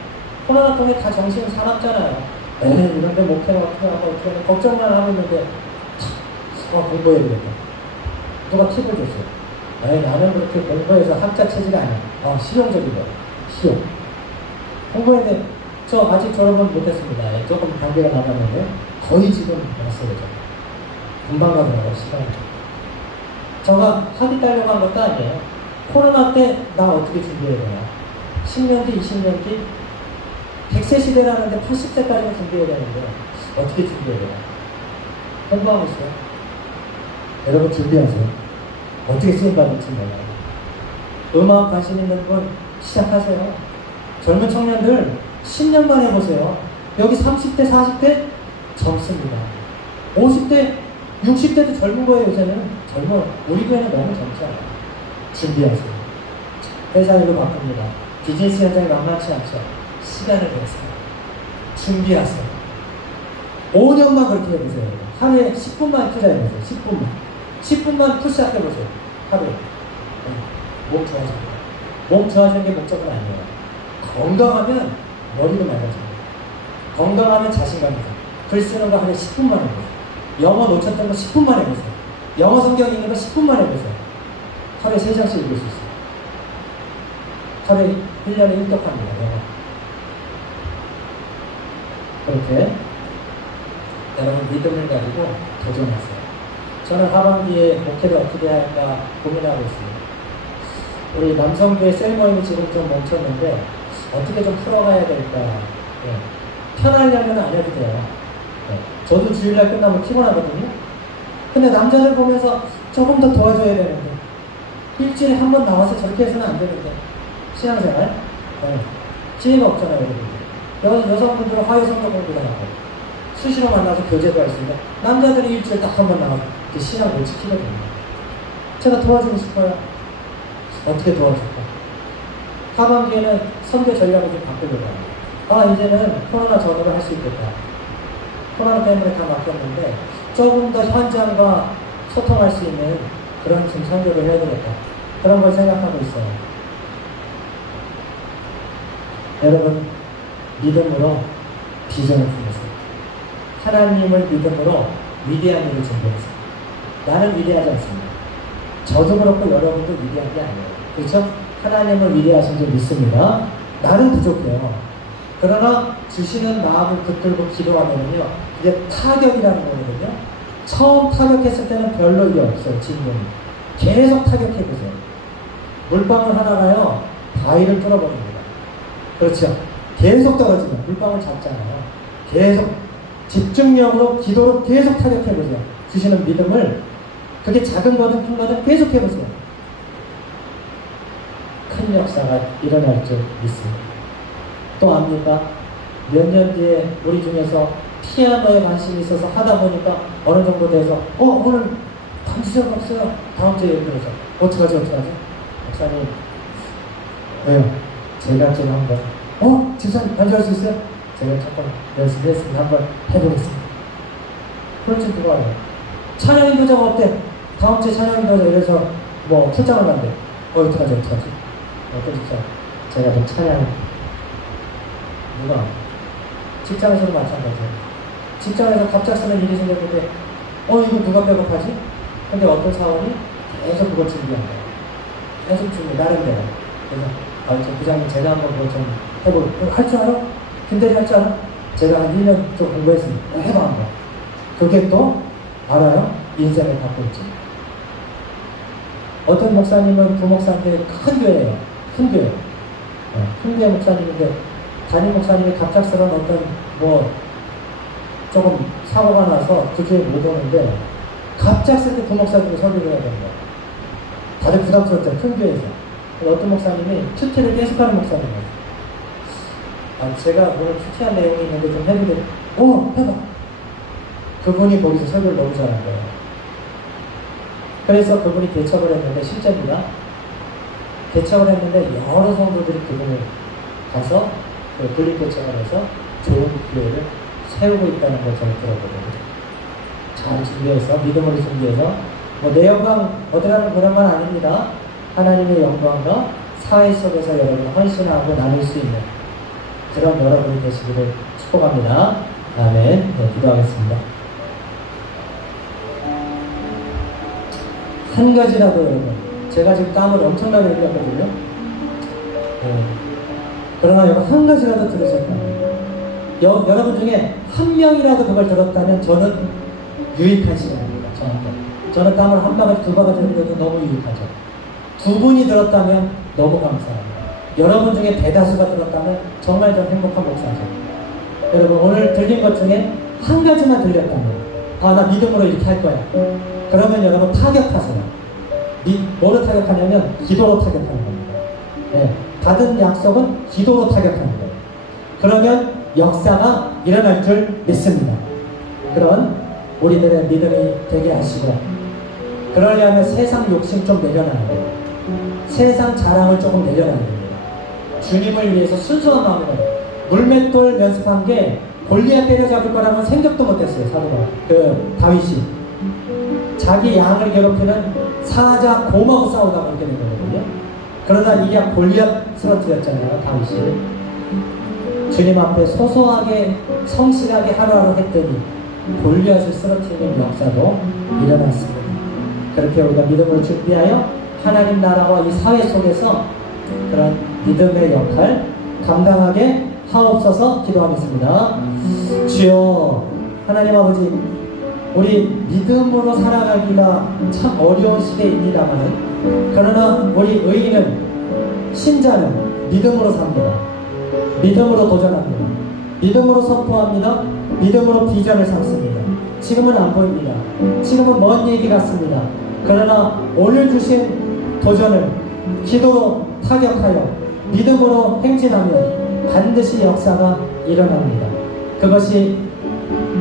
다 정신을 사납잖아요. 이런데 목회는 어떻게 하고 걱정만 하고 있는데 공부해야 되겠다. 누가 팁을 줬어요. 나는 그렇게 공부해서 학자 체질이 아니야. 실용적인 거야. 실용. 공부했는데 저 아직 졸업은 못했습니다. 조금 단계가 남았는데 거의 지금 왔어요. 금방 가더라고요. 시간이. 제가 학위 따려고 한 것도 아니에요. 코로나 때 나 어떻게 준비해야 되나. 10년 뒤, 20년 뒤 100세 시대라는데 80세까지는 준비해야 되는데 어떻게 준비해야 되나. 공부하고 있어요. 여러분 준비하세요. 어떻게 쓰임받을지 몰라요. 음악 관심 있는 분 시작하세요. 젊은 청년들 10년만 해보세요. 여기 30대, 40대 젊습니다. 50대, 60대도 젊은 거예요. 요새는 젊어. 우리 교회는 너무 젊지 않아요. 준비하세요. 회사 일로 바꿉니다. 비즈니스 현장이 만만치 않죠. 시간을 내세요. 준비하세요. 5년만 그렇게 해보세요. 하루에 10분만 투자해보세요. 10분만 푸시업 해보세요. 하루에. 몸 좋아집니다. 몸 좋아지는 게 목적은 아니에요. 건강하면 머리도 맑아집니다. 건강하면 자신감이죠. 글 쓰는 거 하루에 10분만 해보세요. 영어 놓쳤던 거 10분만 해보세요. 영어 성경 읽는 거 10분만 해보세요. 하루에 3장씩 읽을 수 있어요. 하루에 1년에 1독합니다. 영어. 그렇게 여러분 믿음을 가지고 도전하세요. 저는 하반기에 목회를 어떻게 할까 고민하고 있습니다. 우리 남성교회 셀 모임이 지금 좀 멈췄는데 어떻게 좀 풀어가야 될까. 편하려면 안 해도 돼요. 저도 주일날 끝나면 피곤하거든요. 근데 남자들 보면서 조금 더 도와줘야 되는데 일주일에 한 번 나와서 저렇게 해서는 안 되는데 신앙생활? 지혜가 없잖아요. 여성분들은 화요성경 공부도 하고 수시로 만나서 교제도 할 수 있는데 남자들이 일주일에 딱 한 번 나와서 그 신앙 못 지키거든요. 제가 도와주고 싶어요. 어떻게 도와줄까? 하반기에는 선교 전략을 좀 바꾸려고 합니다. 이제는 코로나 전후로 할 수 있겠다. 코로나 때문에 다 막혔는데 조금 더 현장과 소통할 수 있는 그런 좀 선교를 해야 되겠다. 그런 걸 생각하고 있어요. 여러분, 믿음으로 비전을 품으세요. 하나님을 믿음으로 위대한 일을 준비하세요. 나는 위대하지 않습니다. 저도 그렇고 여러분도 위대한 게 아니에요. 그렇죠? 하나님을 위대하신 줄 믿습니다. 나는 부족해요. 그러나 주시는 마음을 붙들고 기도하면요, 이게 타격이라는 거거든요. 처음 타격했을 때는 별로 일이 없어요. 질문이. 계속 타격해보세요. 물방울 하나가요, 바위를 뚫어버립니다. 그렇죠? 계속 떨어지면 물방울 잡잖아요. 계속 집중력으로 기도로 계속 타격해보세요. 주시는 믿음을 그게 작은 거든 큰 거든 계속 해보세요. 큰 역사가 일어날 줄 믿습니다. 또 압니까? 몇 년 뒤에 우리 중에서 피아노에 관심이 있어서 하다 보니까 어느 정도 돼서 오늘 반주자가 없어요. 다음 주에 예를 들어서 어떡하지? 목사님 왜요? 제가 좀 한번 집사님 반주할 수 있어요? 제가 조금 연습했으니까 한번 해보겠습니다. 그렇지 누가 알아요? 찬양 인도자가 없대. 다음 주에 찬양 인도자 이래서 뭐 출장을 간대. 어떡하지? 어떤 집사? 제가 좀 찬양 누가? 직장에서도 마찬가지예요. 직장에서 갑작스런 일이 생겼는데 이거 누가 백업하지? 근데 어떤 사원이 계속 그걸 준비한 거예요. 계속 준비, 나름대로. 그래서 저 부장님 제가 한번 그거 좀 해볼, 할 줄 알아? 김대리 할 줄 알아? 제가 한 1년 좀 공부했으니까 해봐 한번. 그게 또 알아요? 인생을 갖고 있지. 어떤 목사님은 부목사인데 큰 교회예요. 큰 교회. 큰 교회 목사님인데 담임 목사님이 갑작스러운 어떤 조금 사고가 나서 그 교회 못 오는데 갑작스럽게 부목사님이 설교를 해야 되는 거예요. 다들 부담스럽죠. 큰 교회에서. 어떤 목사님이 큐티를 계속하는 목사님이에요. 제가 오늘 큐티한 내용이 있는데 좀 해보게. 해봐. 그분이 거기서 설교를 너무 잘한 거예요. 그래서 그분이 개척을 했는데, 실제입니다. 개척을 했는데 여러 성도들이 그분을 가서 분립개척을 해서 좋은 교회를 세우고 있다는 걸 저는 들었거든요. 잘 준비해서, 믿음으로 준비해서, 내 영광 얻으라는 그런 건 아닙니다. 하나님의 영광과 사회 속에서 여러분이 헌신하고 나눌 수 있는 그런 여러분이 되시기를 축복합니다. 아멘. 네, 기도하겠습니다. 한 가지라도 여러분, 제가 지금 땀을 엄청나게 흘렸거든요. 네. 그러나 여러분 한 가지라도 들으셨다면, 여러분 중에 한 명이라도 그걸 들었다면 저는 유익한 시간입니다. 저는 땀을 한 바가지, 두 바가지 흘려도 너무 유익하죠. 두 분이 들었다면 너무 감사합니다. 여러분 중에 대다수가 들었다면 정말 좀 행복한 목사죠. 여러분 오늘 들린 것 중에 한 가지만 들렸다면, 나 믿음으로 이렇게 할 거야. 그러면 여러분 타격하세요. 뭐로 타격하냐면 기도로 타격하는 겁니다. 네, 받은 약속은 기도로 타격하는 거예요. 그러면 역사가 일어날 줄 믿습니다. 그런 우리들의 믿음이 되게 하시고, 그러려면 세상 욕심 좀 내려놔야 돼요. 세상 자랑을 조금 내려놔야 됩니다. 주님을 위해서 순수한 마음으로, 물맷돌 연습한 게 골리앗 때려잡을 거라고는 생각도 못했어요. 사도가 다윗이 자기 양을 괴롭히는 사자 곰하고 싸우다가 그렇게 된 거거든요. 그러나 이게 골리앗 쓰러뜨렸잖아요. 다윗이 주님 앞에 소소하게 성실하게 하루하루 했더니 골리앗을 쓰러뜨리는 역사도 일어났습니다. 그렇게 우리가 믿음으로 준비하여 하나님 나라와 이 사회 속에서 그런 믿음의 역할 감당하게 하옵소서. 기도하겠습니다. 주여, 하나님 아버지, 우리 믿음으로 살아가기가 참 어려운 시대입니다만, 그러나 우리 의인은, 신자는 믿음으로 삽니다. 믿음으로 도전합니다. 믿음으로 선포합니다. 믿음으로 비전을 삼습니다. 지금은 안 보입니다. 지금은 먼 얘기 같습니다. 그러나 오늘 주신 도전을 기도로 타격하여 믿음으로 행진하면 반드시 역사가 일어납니다. 그것이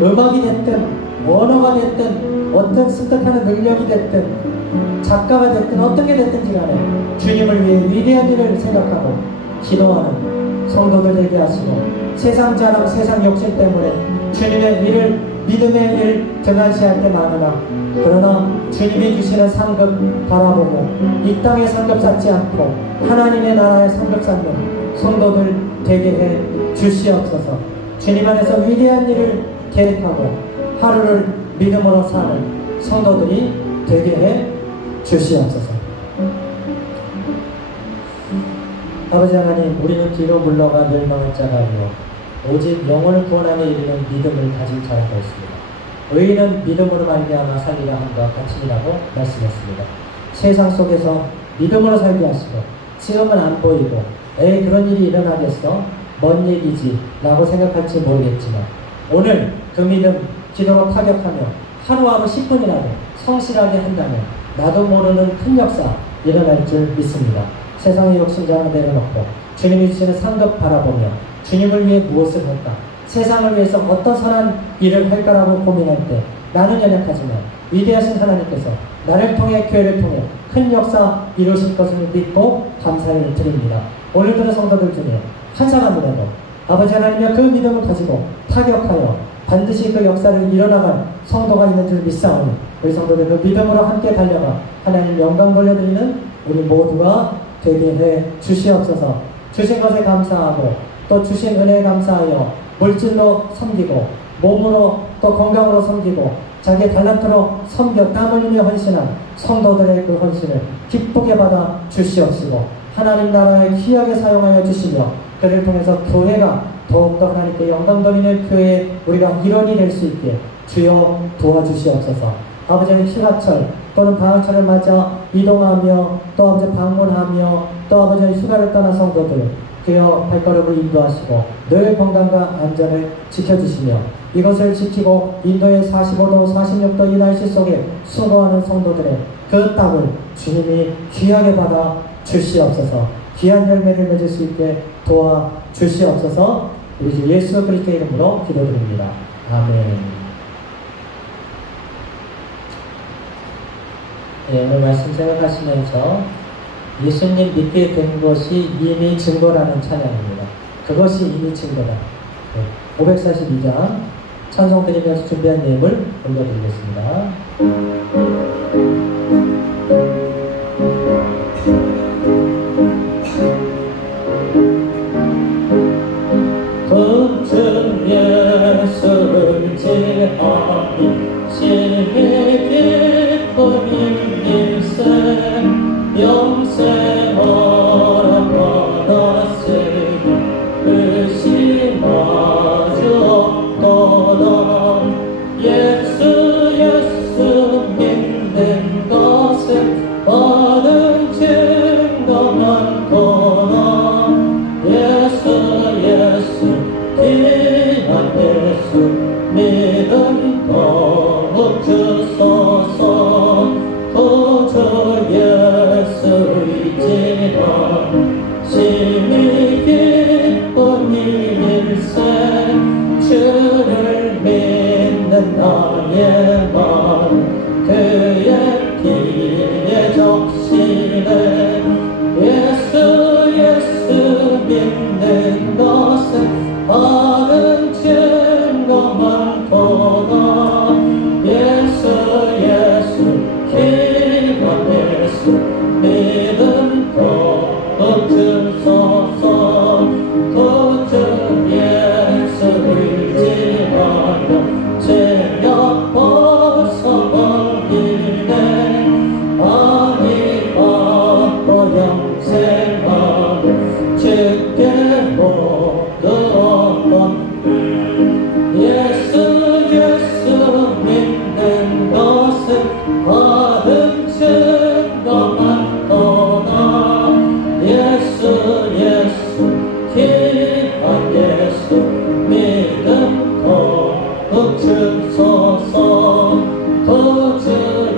음악이 됐든 언어가 됐든 어떤 습득하는 능력이 됐든 작가가 됐든 어떤 게 됐든지 간에 주님을 위해 위대한 일을 생각하고 기도하는 성도들 되게 하시고, 세상 자랑 세상 욕심 때문에 주님의 일을, 믿음의 일 등한시할 때 많으나, 그러나 주님이 주시는 상급 바라보고 이 땅에 상급 쌓지 않고 하나님의 나라에 상급 쌓는 성도들 되게 해 주시옵소서. 주님 안에서 위대한 일을 계획하고 하루를 믿음으로 사는 성도들이 되게 해 주시옵소서. 아버지 하나님, 우리는 뒤로 물러가 멸망할 자가 아니요 오직 영혼을 구원하며 이르는 믿음을 가진 자라고 했습니다. 의인은 믿음으로 말미암아 살리라 함과 같으니라고 말씀했습니다. 세상 속에서 믿음으로 살게 하시고, 지금은 안 보이고 그런 일이 일어나겠어? 먼 얘기지 라고 생각할지 모르겠지만, 오늘 그 믿음 기도로 타격하며 하루하루 10분이라도 성실하게 한다면 나도 모르는 큰 역사 일어날 줄 믿습니다. 세상의 욕심장을 내려놓고 주님이 주시는 상급 바라보며 주님을 위해 무엇을 할까, 세상을 위해서 어떤 선한 일을 할까라고 고민할 때 나는 연약하지만 위대하신 하나님께서 나를 통해 교회를 통해 큰 역사 이루실 것을 믿고 감사를 드립니다. 오늘 들은 성도들 중에 한 사람이라도 아버지 하나님의 그 믿음을 가지고 타격하여 반드시 그 역사를 일어나갈 성도가 있는 줄 믿사오니, 우리 성도들 그 믿음으로 함께 달려가 하나님 영광 돌려드리는 우리 모두가 되게 해 주시옵소서. 주신 것에 감사하고 또 주신 은혜에 감사하여 물질로 섬기고 몸으로 또 건강으로 섬기고 자기의 달란트로 섬겨 땀 흘리며 헌신한 성도들의 그 헌신을 기쁘게 받아 주시옵시고, 하나님 나라에 귀하게 사용하여 주시며 그를 통해서 교회가 더욱더 하나님께 영광 돌리는 교회의 우리가 일원이 될 수 있게 주여 도와주시옵소서. 아버지는 휴가철 또는 방학철을 맞아 이동하며 또 아버지 방문하며 또 아버지의 휴가를 떠난 성도들 그여 발걸음을 인도하시고 늘 건강과 안전을 지켜주시며, 이것을 지키고 인도의 45도 46도 이 날씨 속에 수고하는 성도들의 그 땅을 주님이 귀하게 받아 주시옵소서. 귀한 열매를 맺을 수 있게 도와 주시옵소서. 우리 주 예수 그리스도의 이름으로 기도드립니다. 아멘. 오늘 말씀 생각하시면서 예수님 믿게 된 것이 이미 증거라는 찬양입니다. 그것이 이미 증거다. 542장 찬송 드리면서 준비한 예물 올려드리겠습니다. 주 예수를 지하니 심히 기쁨인 일생 영생 허락받았으니 의심하지 없도다. 예수 믿는 것은 받은 증거 많도다. 예수 귀한 예수 믿음 더욱 주소서. 도주 예수 의지하 심히 기쁨이 일생 주를 믿는 나의 마음 그의 길에 적시네. 예수 믿는 것은 받은 증거 많도다. 예수 귀한 예수 믿음 더욱 주소서. 도주 예수 의지하여 제약 벗어버리네. 아니 받고 영생하고 주께 모두 얻던 예수 믿는 것은 받은 증거 많도다. 예수 귀한 예수 믿음 더욱 주소서. 도주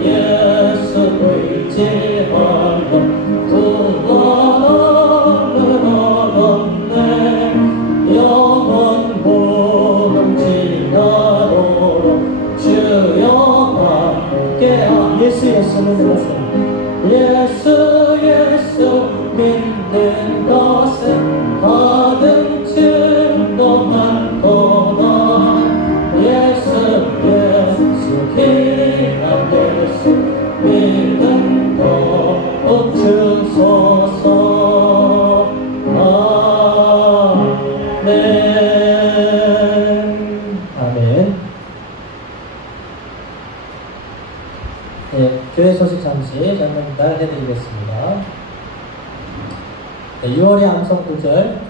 예수 의지하여 구원을 얻었네. 영원 무궁지나도록 주여 함께하. 예수 믿는 것은 믿는 것은 받은 증거 많도다. 예수 귀한 예수 믿음 더욱 주소서. 아멘. 아멘. 교회 소식 잠시 전달 해드리겠습니다. 6월의 암송 구절,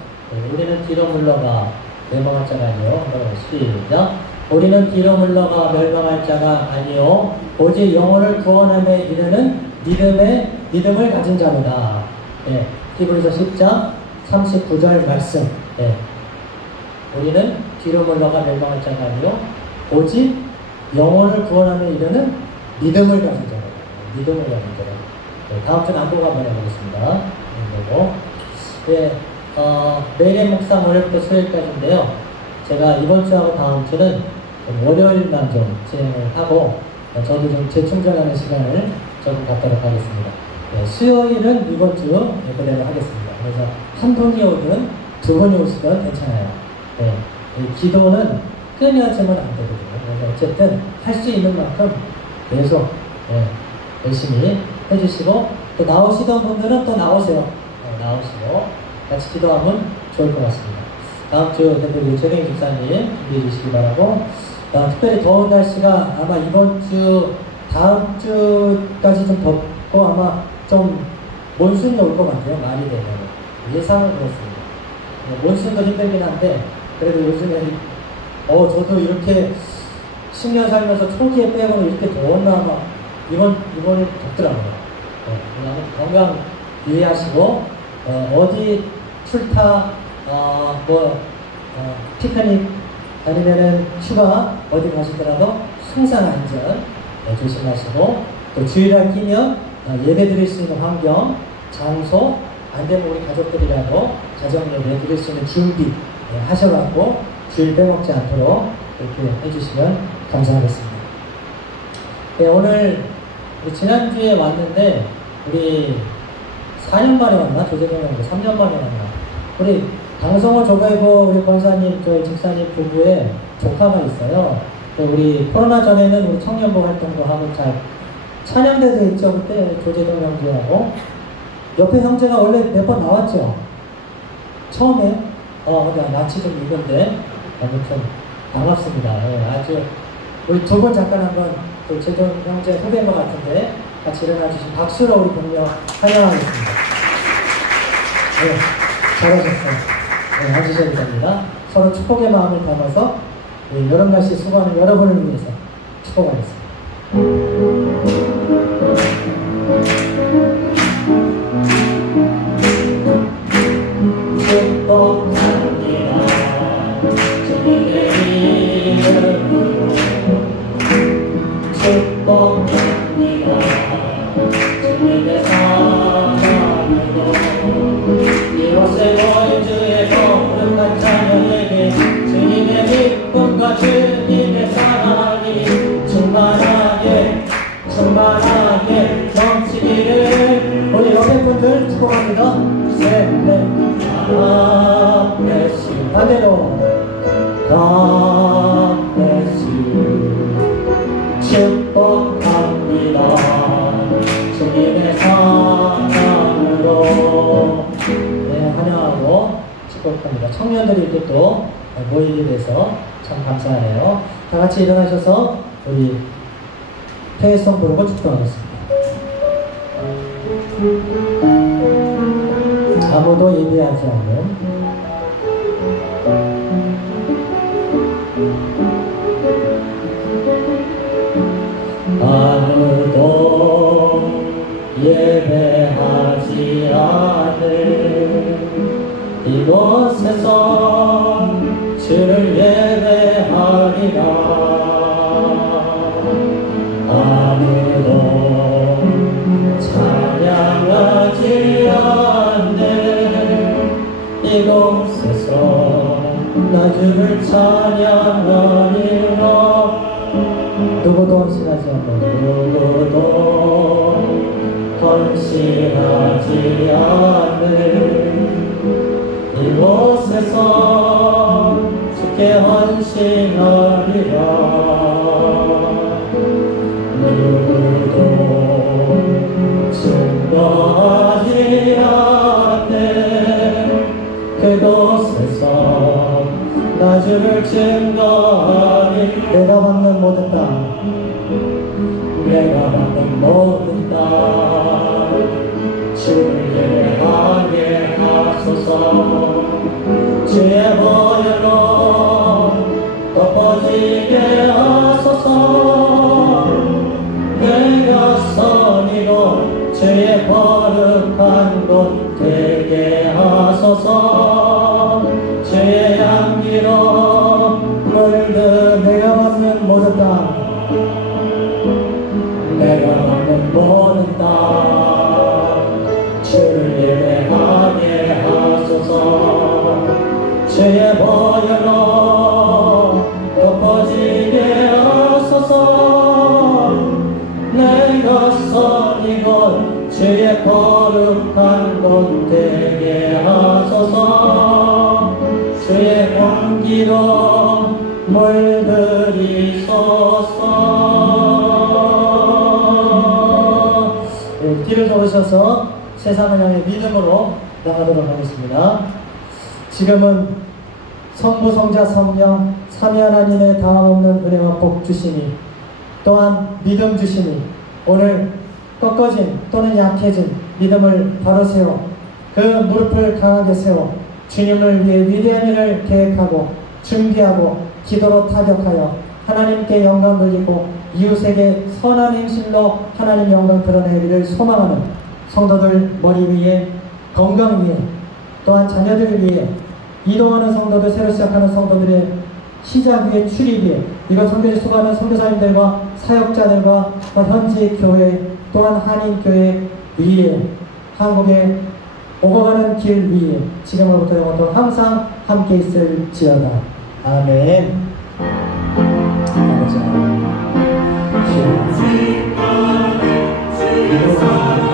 우리는 뒤로 물러가 멸망할 자가 아니요. 시작. 우리는 뒤로 물러가 멸망할 자가 아니요 오직 영혼을 구원함에 이르는 믿음을 가진 자로다. 히브리서 10장 39절 말씀. 우리는 뒤로 물러가 멸망할 자가 아니요 오직 영혼을 구원함에 이르는 믿음을 가진 자로다. 믿음을 가진 자로다. 다음 주 난독 한번 해보겠습니다. 내일의 묵상 월요일부터 수요일까지인데요. 제가 이번 주하고 다음 주는 월요일만 좀 진행을 하고 저도 좀 재충전하는 시간을 조금 갖도록 하겠습니다. 수요일은 이번 주 예배를 하겠습니다. 그래서 한 분이 오든 두 분이 오시든 괜찮아요. 기도는 끊어지면 안 되거든요. 그래서 어쨌든 할 수 있는 만큼 계속 열심히 해주시고 또 나오시던 분들은 또 나오세요. 나오시고 같이 기도하면 좋을 것 같습니다. 다음 주 대표 최경희 집사님 준비해 주시기 바라고, 특별히 더운 날씨가 아마 이번 주 다음 주까지 좀 덥고 아마 좀 몬순이 올 것 같아요. 많이 되면 예상은 그렇습니다. 몬순도 힘들긴 한데 그래도 요즘에 저도 이렇게 10년 살면서 초기에 빼고는 이렇게 더웠나 아마 이번에 덥더라고요. 그냥 건강 유의하시고 어디 출타 피크닉 아니면은 휴가 어디 가시더라도 항상 안전 조심하시고, 또 주일날 끼면 예배 드릴 수 있는 환경, 장소, 안 되면 우리 가족들이라도 가정 예배 드릴 수 있는 준비 하셔갖고 주일 빼먹지 않도록 이렇게 해주시면 감사하겠습니다. 오늘 지난주에 왔는데 우리 4년 만에 왔나? 조재동 형도 3년 만에 왔나? 우리 방송호 조배고 우리 권사님, 저희 집사님 부부의 조카가 있어요. 우리 코로나 전에는 우리 청년부 활동도 하고 잘 찬양대도 있죠. 그때 조재동 형제하고 옆에 형제가 원래 몇 번 나왔죠. 처음에 근데 낯이 좀 익은데 아무튼 반갑습니다. 네, 아주 우리 두 분 잠깐 한번 그 재동 형제 후배인 것 같은데 같이 일어나 주신 박수로 우리 동료 환영하겠습니다. 네, 잘하셨어요. 네, 앉으셔도 됩니다. 서로 축복의 마음을 담아서 여름 날씨 수고하는 여러분을 위해서 축복하겠습니다. 축복합니다. 주님의 이름으로 축복합니다. 주님의 사랑으로 이곳에 모인 주의 거룩한 자녀에게 주님의 기쁨과 주님의 사랑이 충만하게 넘치기를 우리 옆에 분들 축복합니다. 셋, God bless you. 반대로 God bless you. 축복합니다. 주님의 사랑으로. 네, 환영하고 축복합니다. 청년들이 이렇게 또 모이게 돼서 참 감사해요. 다 같이 일어나셔서 우리 폐회성 부르고 축복하겠습니다. 아무도 예배하지 않는 아무도 예배하지 않는 이곳에서 주를 예배하리라. 아무도 찬양하지 않는 이곳에서 나 주를 찬양하리라. 누구도 헌신하지 않는 누구도 헌신하지 않는 이곳에서 주께 헌신하리라. 누구도 증거하지 않는 그곳에서 나 주를 증거하리. 내가 받는 모든 땅 내가 받는 모든 땅 주를 예배하게 하소서. 주의 보혈로 덮어지게 하소서. 내가 선이고 주의 거룩한 곳 되게 하소서. 주의 향기로 물든 내가 받는 모든 땅 내가 받는 모든 땅 주를 예배하게 하소서. 주의 보혈로 덮어지게 하소서. 내가 선이고 주의 거룩한 곳 되게 하소서. 주의 향기로 물들이소서. 뒤를 돌으셔서 세상을 향해 믿음으로 나가도록 하겠습니다. 지금은 성부, 성자, 성령 삼위 하나님의 다함없는 은혜와 복 주시니 또한 믿음 주시니 오늘 꺾어진 또는 약해진 믿음을 바로 세워 그 무릎을 강하게 세워 주님을 위해 위대한 일을 계획하고 준비하고 기도로 타격하여 하나님께 영광 돌리고 이웃에게 선한 행실로 하나님 영광 드러내기를 소망하는 성도들 머리 위에 건강 위에 또한 자녀들 위에 이동하는 성도들 새로 시작하는 성도들의 시작 위에 출입 위에 이곳 선교지 수고하는 선교사님들과 사역자들과 현지 교회 또한 한인교회 위에 한국에 오고 가는 길 위에 지금으로부터 영원토록 항상 함께 있을지어다. 아멘. 아멘. 위로하리